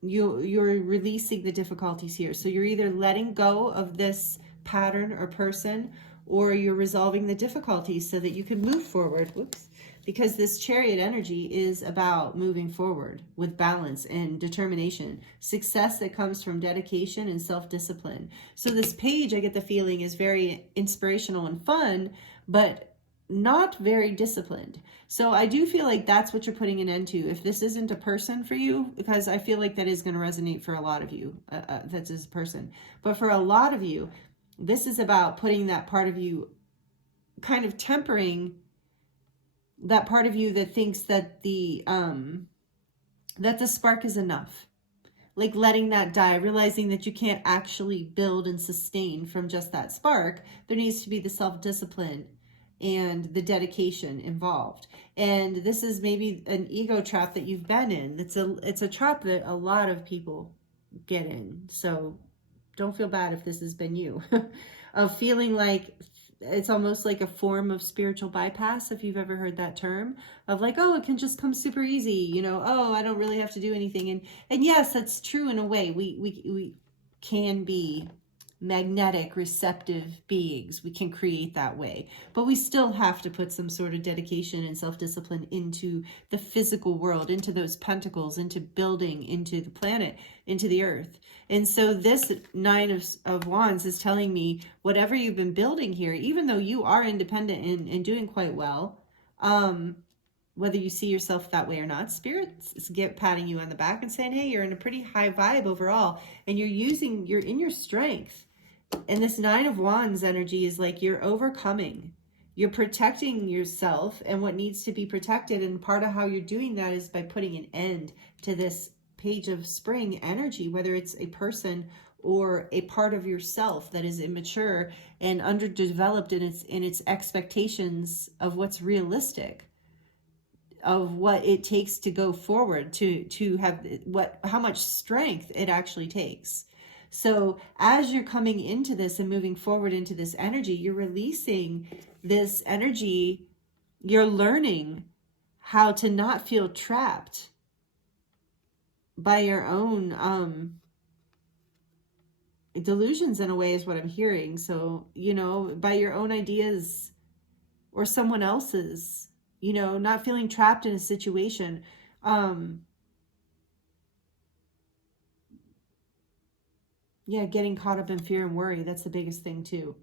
you're releasing the difficulties here. So you're either letting go of this pattern or person, or you're resolving the difficulties so that you can move forward. Whoops. Because this Chariot energy is about moving forward with balance and determination. Success that comes from dedication and self-discipline. So this page, I get the feeling, is very inspirational and fun, but not very disciplined. So I do feel like that's what you're putting an end to. If this isn't a person for you, because I feel like that is going to resonate for a lot of you, that's as a person. But for a lot of you, this is about putting that part of you, kind of tempering that part of you that thinks that the spark is enough. Like letting that die, realizing that you can't actually build and sustain from just that spark. There needs to be the self-discipline and the dedication involved. And this is maybe an ego trap that you've been in. It's a trap that a lot of people get in. So don't feel bad if this has been you. Of feeling like it's almost like a form of spiritual bypass, if you've ever heard that term, of like, oh, it can just come super easy, you know, oh, I don't really have to do anything. And yes, that's true in a way. We can be magnetic, receptive beings. We can create that way, but we still have to put some sort of dedication and self-discipline into the physical world, into those pentacles, into building, into the planet, into the earth. And so this Nine of Wands is telling me whatever you've been building here, even though you are independent and doing quite well, whether you see yourself that way or not, Spirit is patting you on the back and saying, hey, you're in a pretty high vibe overall, and you're in your strength. And this Nine of Wands energy is like you're overcoming. You're protecting yourself and what needs to be protected. And part of how you're doing that is by putting an end to this Page of Spring energy, whether it's a person or a part of yourself that is immature and underdeveloped in its expectations of what's realistic, of what it takes to go forward, to have how much strength it actually takes. So as you're coming into this and moving forward into this energy, you're releasing this energy. You're learning how to not feel trapped by your own delusions, in a way, is what I'm hearing. So, you know, by your own ideas or someone else's, you know, not feeling trapped in a situation. Yeah, getting caught up in fear and worry. That's the biggest thing too.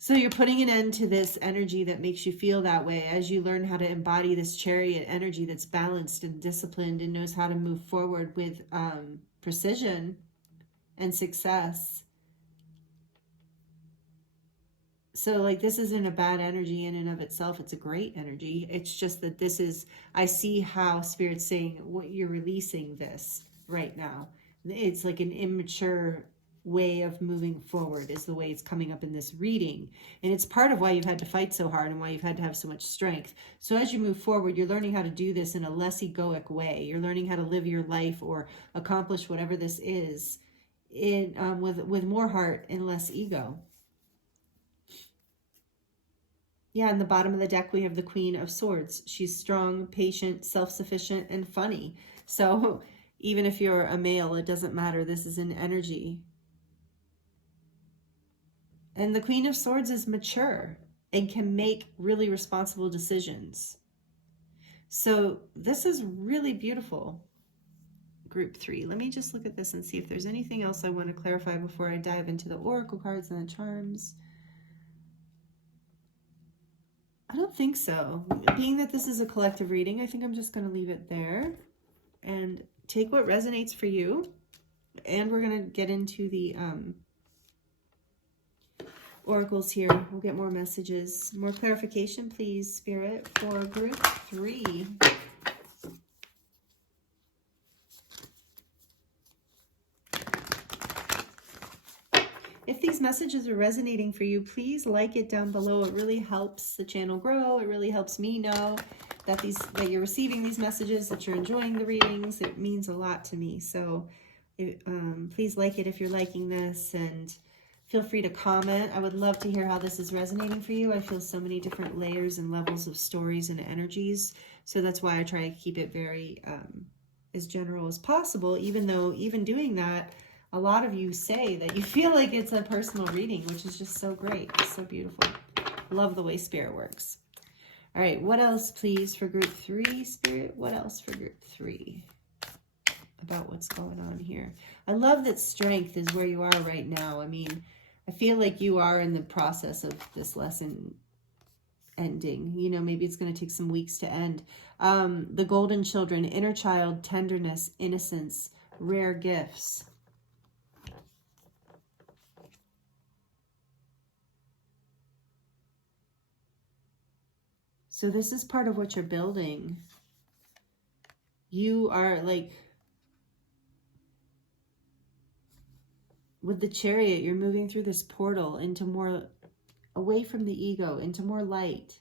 So you're putting an end to this energy that makes you feel that way as you learn how to embody this Chariot energy that's balanced and disciplined and knows how to move forward with precision and success. So like, this isn't a bad energy in and of itself. It's a great energy. It's just that this is, I see how Spirit's saying what you're releasing this right now. It's like an immature way of moving forward is the way it's coming up in this reading. And it's part of why you've had to fight so hard and why you've had to have so much strength. So as you move forward, you're learning how to do this in a less egoic way. You're learning how to live your life or accomplish whatever this is in with more heart and less ego. Yeah, in the bottom of the deck, we have the Queen of Swords. She's strong, patient, self-sufficient, and funny. So even if you're a male, it doesn't matter. This is an energy. And the Queen of Swords is mature and can make really responsible decisions. So this is really beautiful. Group 3. Let me just look at this and see if there's anything else I want to clarify before I dive into the Oracle cards and the charms. I don't think so. Being that this is a collective reading, I think I'm just going to leave it there and take what resonates for you. And we're going to get into the oracles here. We'll get more messages. More clarification, please, Spirit, for group 3. If these messages are resonating for you, please like it down below. It really helps the channel grow. It really helps me know that that you're receiving these messages, that you're enjoying the readings. It means a lot to me. So please like it if you're liking this, and feel free to comment. I would love to hear how this is resonating for you. I feel so many different layers and levels of stories and energies. So that's why I try to keep it very as general as possible, even though even doing that, a lot of you say that you feel like it's a personal reading, which is just so great. It's so beautiful. Love the way Spirit works. All right, what else, please, for group 3, Spirit? What else for group 3 about what's going on here? I love that strength is where you are right now. I mean, I feel like you are in the process of this lesson ending. You know, maybe it's going to take some weeks to end. The golden children, inner child, tenderness, innocence, rare gifts. So this is part of what you're building. You are like, with the Chariot, you're moving through this portal into more, away from the ego, into more light.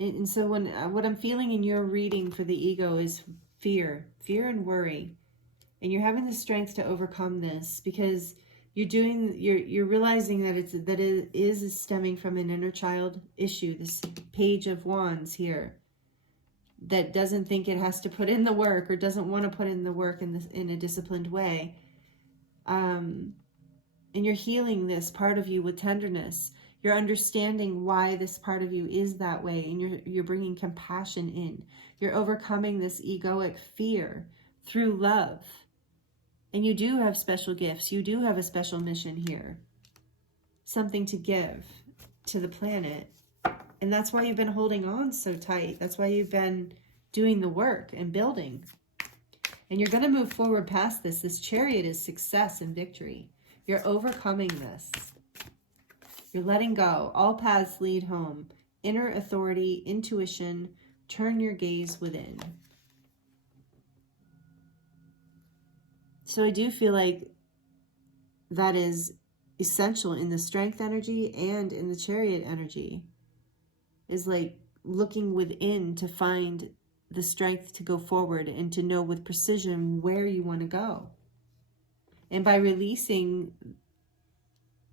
And so when what I'm feeling in your reading for the ego is fear and worry. And you're having the strength to overcome this because you're realizing that it is stemming from an inner child issue. This Page of Wands here that doesn't think it has to put in the work or doesn't want to put in the work in a disciplined way. And you're healing this part of you with tenderness. You're understanding why this part of you is that way, and you're bringing compassion in. You're overcoming this egoic fear through love. And you do have special gifts. You do have a special mission here. Something to give to the planet. And that's why you've been holding on so tight. That's why you've been doing the work and building. And you're going to move forward past this. This Chariot is success and victory. You're overcoming this. You're letting go. All paths lead home. Inner authority, intuition. Turn your gaze within. So I do feel like that is essential in the strength energy and in the Chariot energy, is like looking within to find the strength to go forward and to know with precision where you want to go. And by releasing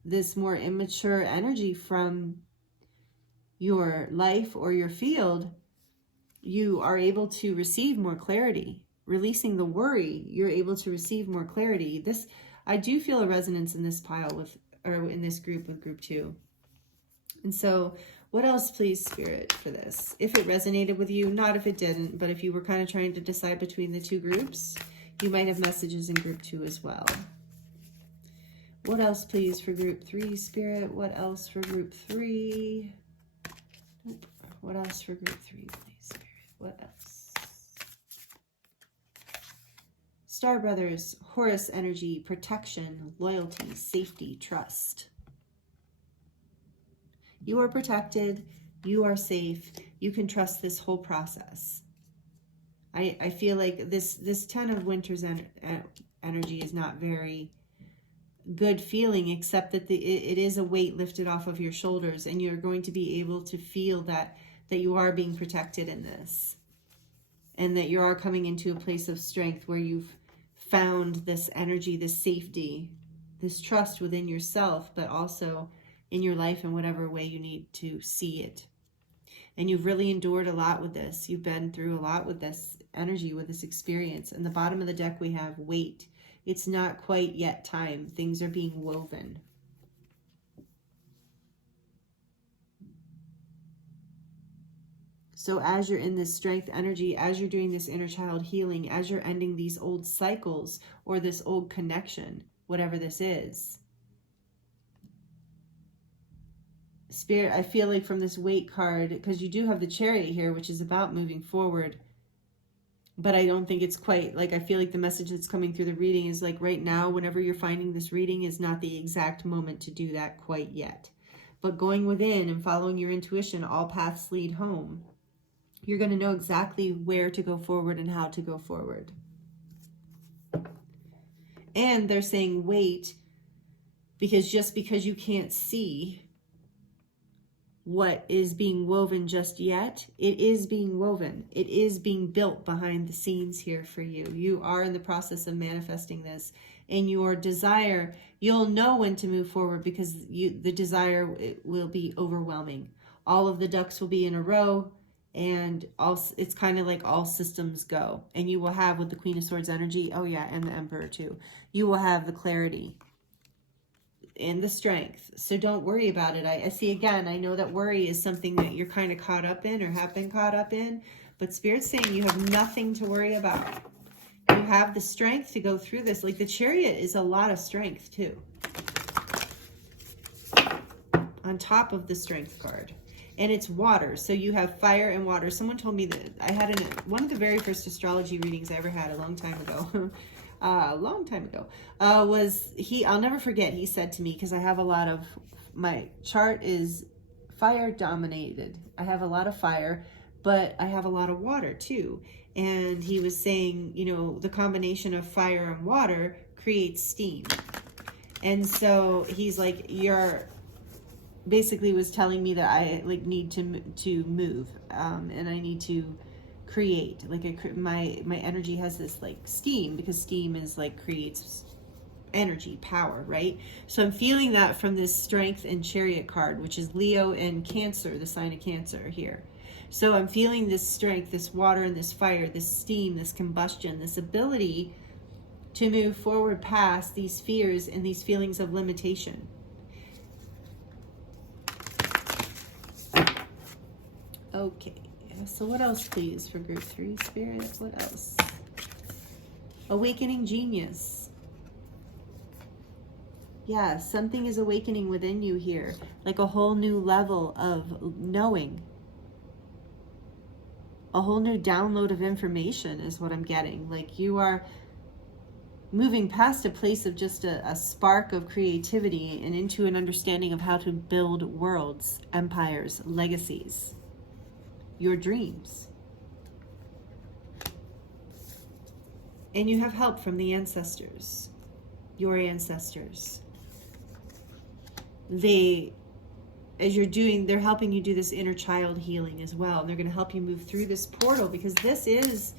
this more immature energy from your life or your field, you are able to receive more clarity. Releasing the worry, you're able to receive more clarity. I do feel a resonance in this pile in this group with group 2. And so what else, please, Spirit, for this? If it resonated with you, not if it didn't, but if you were kind of trying to decide between the two groups, you might have messages in group 2 as well. What else, please, for group 3, Spirit? What else for group 3? Nope. What else for group 3, please, Spirit? What else? Star Brothers, Horus energy, protection, loyalty, safety, trust. You are protected. You are safe. You can trust this whole process. I feel like this 10 of Winter's energy is not very good feeling, except that it is a weight lifted off of your shoulders, and you're going to be able to feel that you are being protected in this, and that you are coming into a place of strength where you've found this energy, this safety, this trust within yourself, but also in your life in whatever way you need to see it. And you've really endured a lot with this. You've been through a lot with this energy, with this experience. And the bottom of the deck, we have wait. It's not quite yet time. Things are being woven. So as you're in this strength energy, as you're doing this inner child healing, as you're ending these old cycles or this old connection, whatever this is, Spirit, I feel like from this weight card, because you do have the Chariot here, which is about moving forward, but I don't think it's quite, like, I feel like the message that's coming through the reading is like right now, whenever you're finding this reading, is not the exact moment to do that quite yet. But going within and following your intuition, all paths lead home. You're going to know exactly where to go forward and how to go forward. And they're saying wait, because just because you can't see what is being woven just yet, it is being woven. It is being built behind the scenes here for you. You are in the process of manifesting this, and your desire, you'll know when to move forward, because the desire, it will be overwhelming. All of the ducks will be in a row, and it's kind of like all systems go. And you will have, with the Queen of Swords energy, oh yeah, and the Emperor too, you will have the clarity and the strength. So don't worry about it. I see, again, I know that worry is something that you're kind of caught up in or have been caught up in, but Spirit's saying you have nothing to worry about. You have the strength to go through this. Like the Chariot is a lot of strength too, on top of the strength card. And it's water, so you have fire and water. Someone told me that I had one of the very first astrology readings I ever had a long time ago. I'll never forget, he said to me, because I have a lot of, my chart is fire dominated. I have a lot of fire, but I have a lot of water too. And he was saying, you know, the combination of fire and water creates steam. And so he's like, basically was telling me that I like need to move, and I need to create, like my energy has this like steam, because steam is like creates energy, power, right? So I'm feeling that from this strength and Chariot card, which is Leo and Cancer, the sign of Cancer here. So I'm feeling this strength, this water and this fire, this steam, this combustion, this ability to move forward past these fears and these feelings of limitation. Okay, so what else, please, for group 3, Spirit? What else? Awakening genius. Yeah, something is awakening within you here, like a whole new level of knowing. A whole new download of information is what I'm getting. Like you are moving past a place of just a spark of creativity and into an understanding of how to build worlds, empires, legacies, your dreams. And you have help from the ancestors, your ancestors. As you're doing, they're helping you do this inner child healing as well. And they're going to help you move through this portal, because this is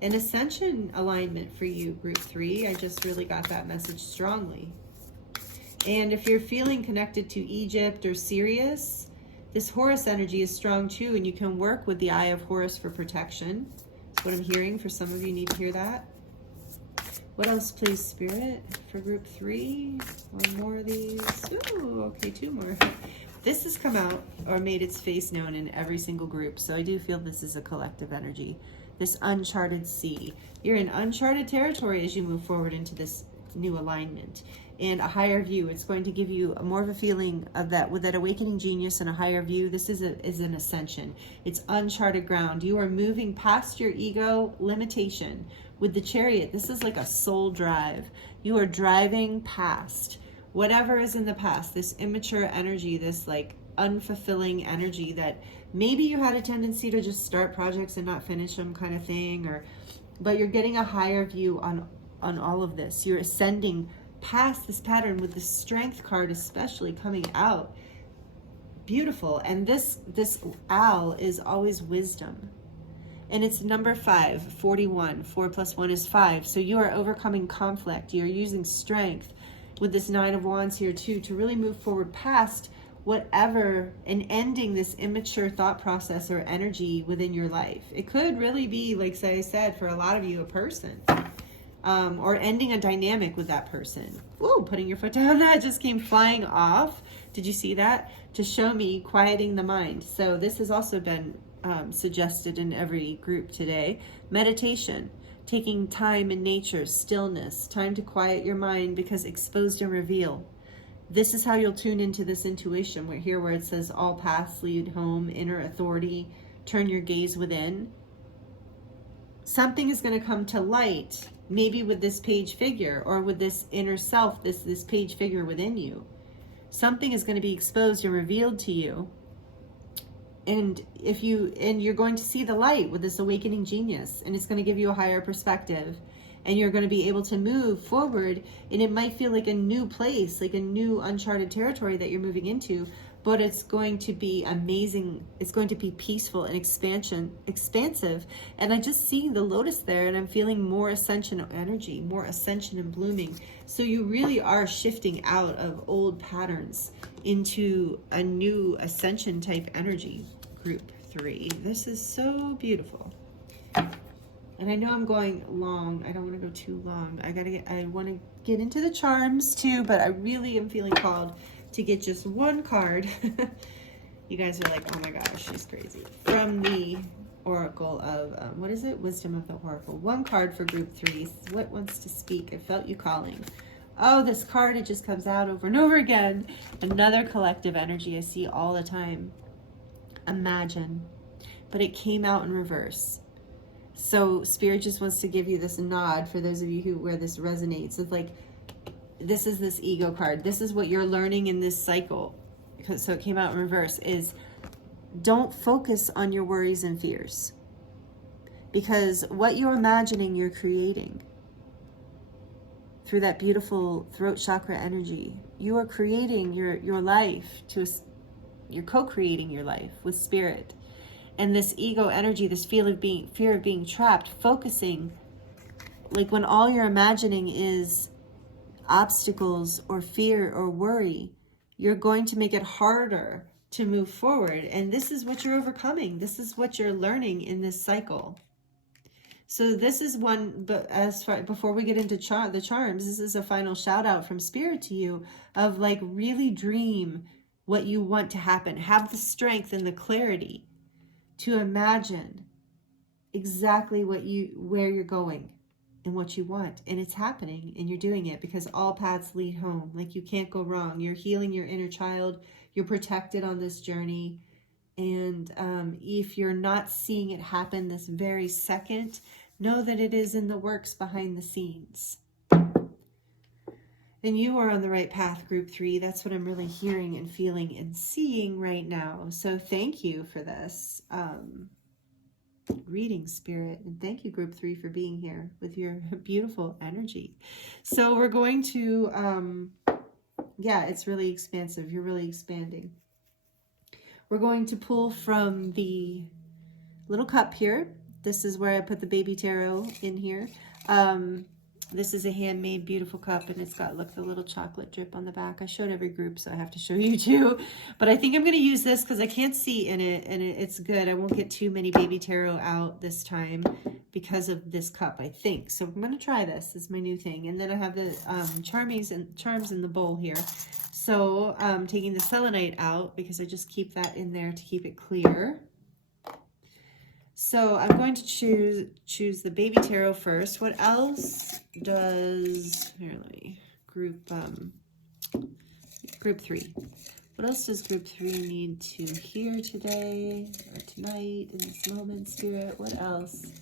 an ascension alignment for you, group 3. I just really got that message strongly. And if you're feeling connected to Egypt or Sirius, this Horus energy is strong too, and you can work with the Eye of Horus for protection. That's what I'm hearing. For some of you, need to hear that. What else, please, Spirit, for group 3? One more of these. Ooh, okay, 2 more. This has come out or made its face known in every single group, so I do feel this is a collective energy. This uncharted sea. You're in uncharted territory as you move forward into this new alignment. And a higher view, it's going to give you more of a feeling of that, with that awakening genius and a higher view. This is an ascension. It's uncharted ground. You are moving past your ego limitation. With the Chariot, this is like a soul drive. You are driving past whatever is in the past, this immature energy, this like unfulfilling energy that maybe you had a tendency to just start projects and not finish them kind of thing, but you're getting a higher view on all of this. You're ascending past this pattern with the Strength card especially coming out. Beautiful. And this owl is always wisdom. And it's number 5, 41. 4 plus 1 is 5. So you are overcoming conflict. You're using strength with this 9 of Wands here too to really move forward past whatever and ending this immature thought process or energy within your life. It could really be, like I said, for a lot of you, a person. Or ending a dynamic with that person. Whoa, putting your foot down, that just came flying off. Did you see that? To show me quieting the mind. So this has also been suggested in every group today. Meditation, taking time in nature, stillness, time to quiet your mind because exposed and reveal. This is how you'll tune into this intuition. We're here where it says all paths lead home, inner authority, turn your gaze within. Something is going to come to light, maybe with this page figure or with this inner self, this page figure within you. Something is going to be exposed and revealed to you. And you're going to see the light with this awakening genius, and it's going to give you a higher perspective, and you're going to be able to move forward. And it might feel like a new place, like a new uncharted territory that you're moving into, but it's going to be amazing. It's going to be peaceful and expansive. And I just see the lotus there, and I'm feeling more ascension energy, more ascension and blooming. So you really are shifting out of old patterns into a new ascension type energy. Group 3. This is so beautiful. And I know I'm going long. I don't want to go too long. I want to get into the charms too, but I really am feeling called to get just one card. You guys are like, oh my gosh, she's crazy. From the Oracle of, what is it? Wisdom of the Oracle. One card for group 3. What wants to speak? I felt you calling. Oh, this card, it just comes out over and over again. Another collective energy I see all the time. Imagine. But it came out in reverse. So Spirit just wants to give you this nod for those of you where this resonates. It's like, this is this ego card. This is what you're learning in this cycle. So it came out in reverse, is don't focus on your worries and fears. Because what you're imagining, you're creating. Through that beautiful throat chakra energy, you are creating your life. You're co-creating your life with Spirit. And this ego energy, this fear of being trapped, focusing, like when all you're imagining is obstacles or fear or worry, you're going to make it harder to move forward. And this is what you're overcoming. This is what you're learning in this cycle. So this is one, but before we get into the charms, this is a final shout out from Spirit to you of like really dream what you want to happen. Have the strength and the clarity to imagine exactly where you're going and what you want. And it's happening, and you're doing it because all paths lead home. Like you can't go wrong. You're healing your inner child. You're protected on this journey. And if you're not seeing it happen this very second, know that it is in the works behind the scenes. And you are on the right path, group 3. That's what I'm really hearing and feeling and seeing right now. So thank you for this reading, Spirit. And thank you, group 3, for being here with your beautiful energy. So we're going to, yeah, it's really expansive. You're really expanding. We're going to pull from the little cup here. This is where I put the baby tarot in here. This is a handmade beautiful cup, and it's got, look, the little chocolate drip on the back. I showed every group, so I have to show you too. But I think I'm going to use this because I can't see in it, and it's good. I won't get too many baby tarot out this time because of this cup, I think. So I'm going to try this. This is my new thing. And then I have the charms in the bowl here. So I'm taking the selenite out because I just keep that in there to keep it clear. So I'm going to choose the baby tarot first. What else does, here, let me group 3. What else does group 3 need to hear today or tonight in this moment, Spirit? What else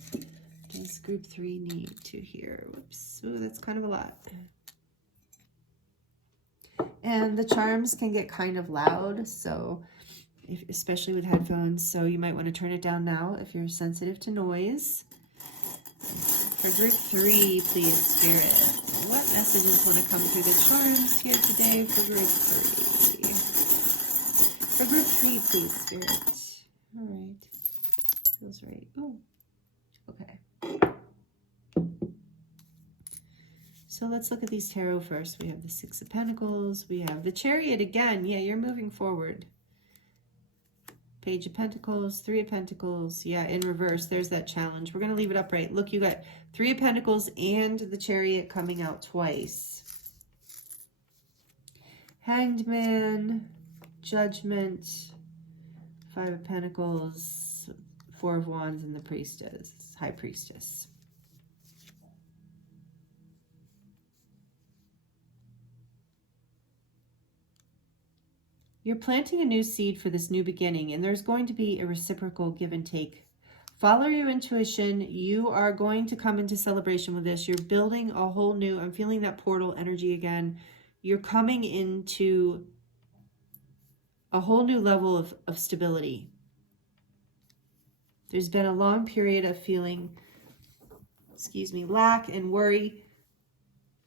does group 3 need to hear? Whoops, ooh, that's kind of a lot. And the charms can get kind of loud, so especially with headphones, so you might want to turn it down now if you're sensitive to noise. For group 3, please, Spirit, what messages want to come through the charms here today for group 3? For group 3, please, Spirit. All right. Feels right. Oh, okay. So let's look at these tarot first. We have the 6 of Pentacles. We have the Chariot again. Yeah, you're moving forward. Page of Pentacles, 3 of Pentacles. Yeah, in reverse. There's that challenge. We're going to leave it upright. Look, you got 3 of Pentacles and the Chariot coming out twice. Hanged Man, Judgment, 5 of Pentacles, 4 of Wands, and the Priestess, High Priestess. You're planting a new seed for this new beginning, and there's going to be a reciprocal give and take. Follow your intuition. You are going to come into celebration with this. You're building a whole new, I'm feeling that portal energy again. You're coming into a whole new level of stability. There's been a long period of feeling, lack and worry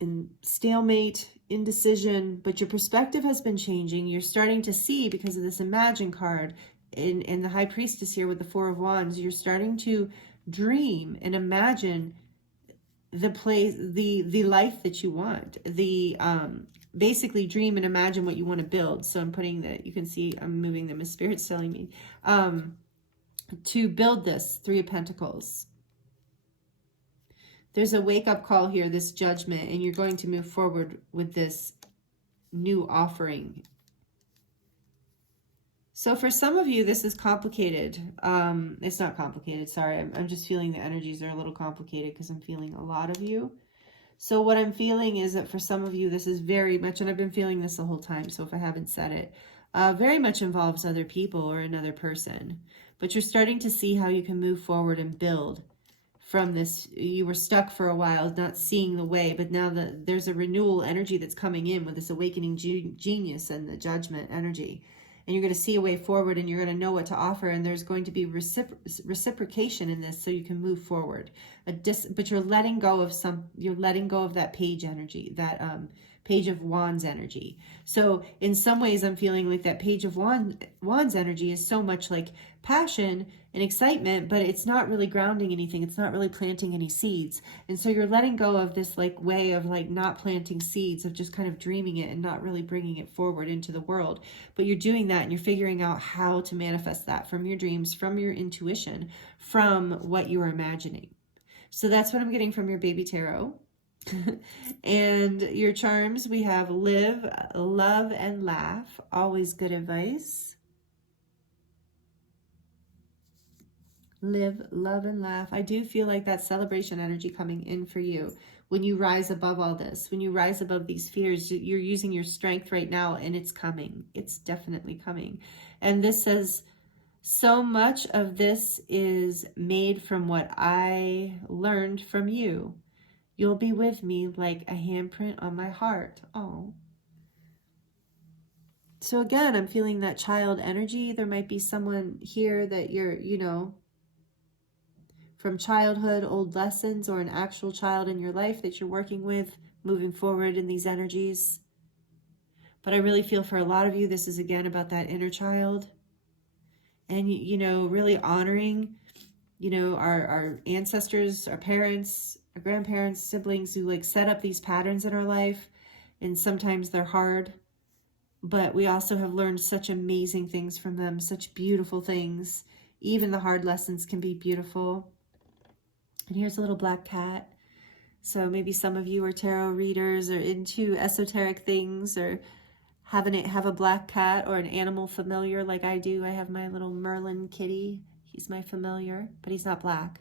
and stalemate, indecision, but your perspective has been changing. You're starting to see, because of this Imagine card in the High Priestess here with the 4 of Wands, you're starting to dream and imagine the place, the life that you want, basically dream and imagine what you want to build. So I'm putting that, you can see I'm moving them as Spirit's telling me, to build this 3 of Pentacles. There's a wake-up call here, this judgment, and you're going to move forward with this new offering. So for some of you, this is complicated. It's not complicated, sorry. I'm just feeling the energies are a little complicated because I'm feeling a lot of you. So what I'm feeling is that for some of you, this is very much, and I've been feeling this the whole time, so if I haven't said it, very much involves other people or another person. But you're starting to see how you can move forward and build from this. You were stuck for a while, not seeing the way, but now there's a renewal energy that's coming in with this awakening genius and the judgment energy. And you're going to see a way forward, and you're going to know what to offer, and there's going to be reciprocation in this so you can move forward. But you're letting go of that page energy, that Page of Wands energy. So in some ways, I'm feeling like that Page of Wands energy is so much like passion and excitement, but it's not really grounding anything. It's not really planting any seeds. And so you're letting go of this like way of like not planting seeds, of just kind of dreaming it and not really bringing it forward into the world. But you're doing that, and you're figuring out how to manifest that from your dreams, from your intuition, from what you are imagining. So that's what I'm getting from your baby tarot. And your charms, we have live, love, and laugh. Always good advice. Live, love, and laugh. I do feel like that celebration energy coming in for you. When you rise above all this, when you rise above these fears, you're using your strength right now, and it's coming. It's definitely coming. And this says, so much of this is made from what I learned from you. You'll be with me like a handprint on my heart. Oh. So again, I'm feeling that child energy. There might be someone here that you're, from childhood, old lessons, or an actual child in your life that you're working with, moving forward in these energies. But I really feel for a lot of you, this is again about that inner child. And, really honoring, our ancestors, our parents, our grandparents, siblings who like set up these patterns in our life. And sometimes they're hard, but we also have learned such amazing things from them, such beautiful things. Even the hard lessons can be beautiful. And here's a little black cat. So maybe some of you are tarot readers or into esoteric things, or have a black cat or an animal familiar like I do. I have my little Merlin kitty. He's my familiar, but he's not black.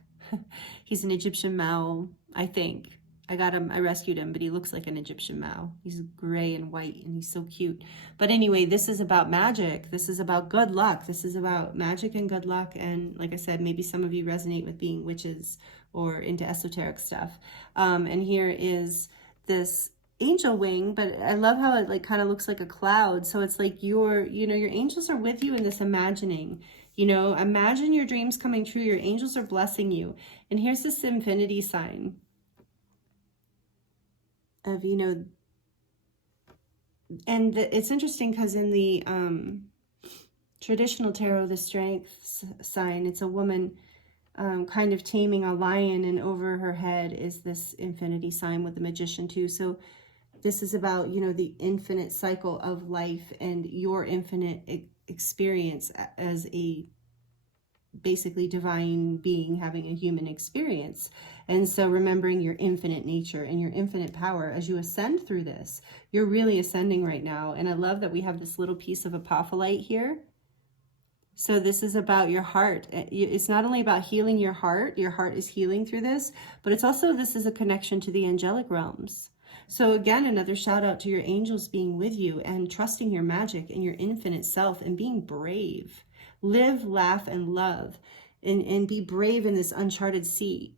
He's an Egyptian Mao, I think. I got him, I rescued him, but he looks like an Egyptian Mao. He's gray and white, and he's so cute. But anyway, this is about magic. This is about good luck. This is about magic and good luck. And like I said, maybe some of you resonate with being witches or into esoteric stuff. And here is this angel wing, but I love how it like kind of looks like a cloud. So it's like your angels are with you in this imagining. Imagine your dreams coming true. Your angels are blessing you. And here's this infinity sign of, and it's interesting because in the traditional tarot, the strength sign, it's a woman kind of taming a lion, and over her head is this infinity sign with the magician too. So this is about, the infinite cycle of life and your infinite experience as a basically divine being having a human experience. And so remembering your infinite nature and your infinite power as you ascend through this, you're really ascending right now. And I love that we have this little piece of apophyllite here. So this is about your heart. It's not only about healing your heart is healing through this, but it's also, this is a connection to the angelic realms. So again, another shout out to your angels being with you and trusting your magic and your infinite self and being brave. Live, laugh, and love, and be brave in this uncharted sea.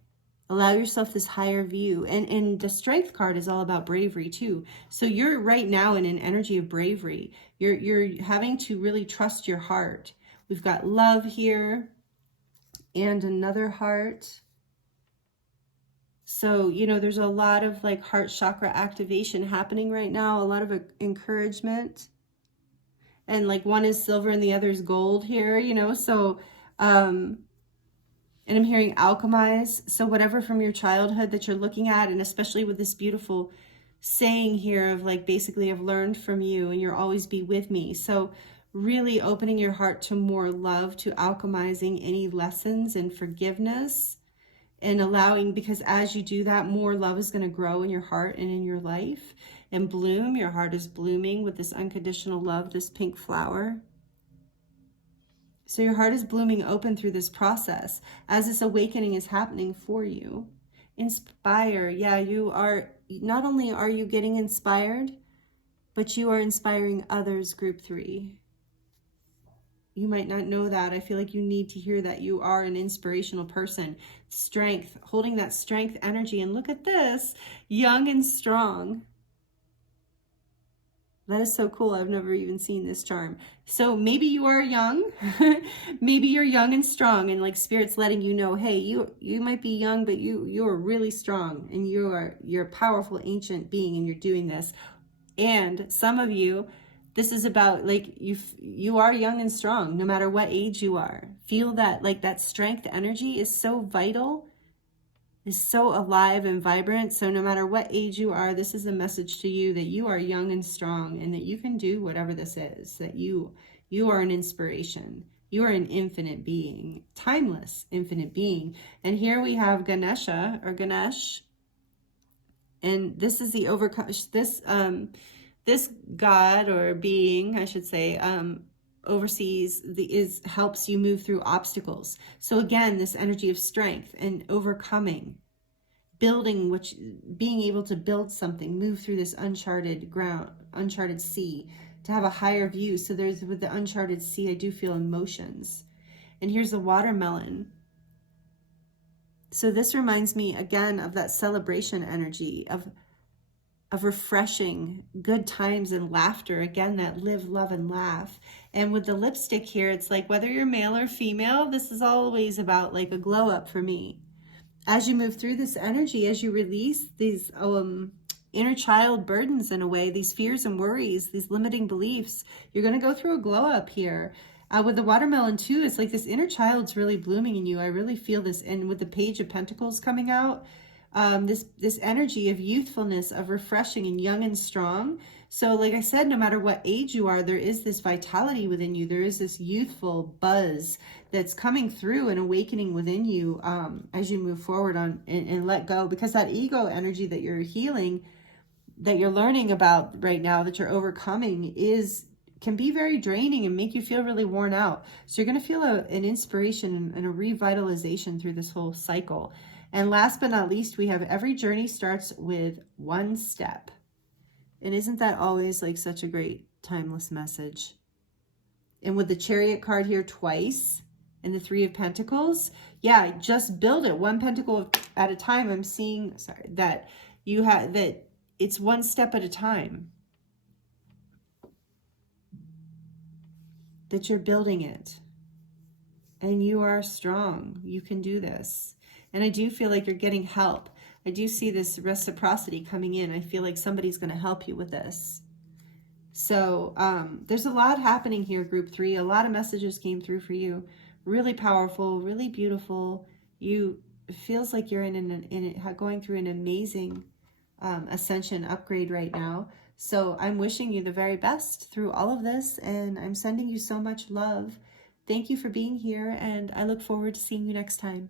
Allow yourself this higher view. And the strength card is all about bravery too. So you're right now in an energy of bravery. You're having to really trust your heart. We've got love here and another heart. So, there's a lot of like heart chakra activation happening right now, a lot of encouragement. And like one is silver and the other is gold here, so, and I'm hearing alchemize. So whatever from your childhood that you're looking at, and especially with this beautiful saying here of like, basically I've learned from you and you'll always be with me. So really opening your heart to more love, to alchemizing any lessons and forgiveness. And allowing, because as you do that, more love is going to grow in your heart and in your life and bloom. Your heart is blooming with this unconditional love, this pink flower. So your heart is blooming open through this process as this awakening is happening for you. Inspire. Yeah, you are, not only are you getting inspired, but you are inspiring others, group 3. You might not know that. I feel like you need to hear that you are an inspirational person. Strength, holding that strength energy. And look at this, young and strong. That is so cool. I've never even seen this charm. So maybe you are young. Maybe you're young and strong, and like Spirit's letting you know, hey, you might be young, but you are really strong, and you're a powerful ancient being, and you're doing this. And some of you, this is about like you are young and strong no matter what age you are. Feel that, like that strength energy is so vital, is so alive and vibrant. So no matter what age you are, this is a message to you that you are young and strong and that you can do whatever this is, that you are an inspiration. You are an infinite being, timeless infinite being. And here we have Ganesha or Ganesh. And this is the this god or being, I should say, oversees helps you move through obstacles. So again, this energy of strength and overcoming, building, being able to build something, move through this uncharted ground, uncharted sea, to have a higher view. So with the uncharted sea, I do feel emotions. And here's a watermelon. So this reminds me again of that celebration energy of refreshing good times and laughter. Again, that live, love, and laugh. And with the lipstick here, it's like whether you're male or female, this is always about like a glow up for me. As you move through this energy, as you release these inner child burdens in a way, these fears and worries, these limiting beliefs, you're going to go through a glow up here. With the watermelon too, it's like this inner child's really blooming in you. I really feel this. And with the Page of Pentacles coming out, this energy of youthfulness, of refreshing and young and strong. So like I said, no matter what age you are, there is this vitality within you. There is this youthful buzz that's coming through and awakening within you as you move forward and let go. Because that ego energy that you're healing, that you're learning about right now, that you're overcoming, can be very draining and make you feel really worn out. So you're going to feel an inspiration and a revitalization through this whole cycle. And last but not least, we have every journey starts with one step. And isn't that always like such a great timeless message? And with the Chariot card here twice and the 3 of Pentacles, yeah, just build it one pentacle at a time. I'm seeing, that you have that it's one step at a time that you're building it. And you are strong. You can do this. And I do feel like you're getting help. I do see this reciprocity coming in. I feel like somebody's going to help you with this. So there's a lot happening here, group 3. A lot of messages came through for you. Really powerful, really beautiful. It feels like you're going through an amazing ascension upgrade right now. So I'm wishing you the very best through all of this, and I'm sending you so much love. Thank you for being here, and I look forward to seeing you next time.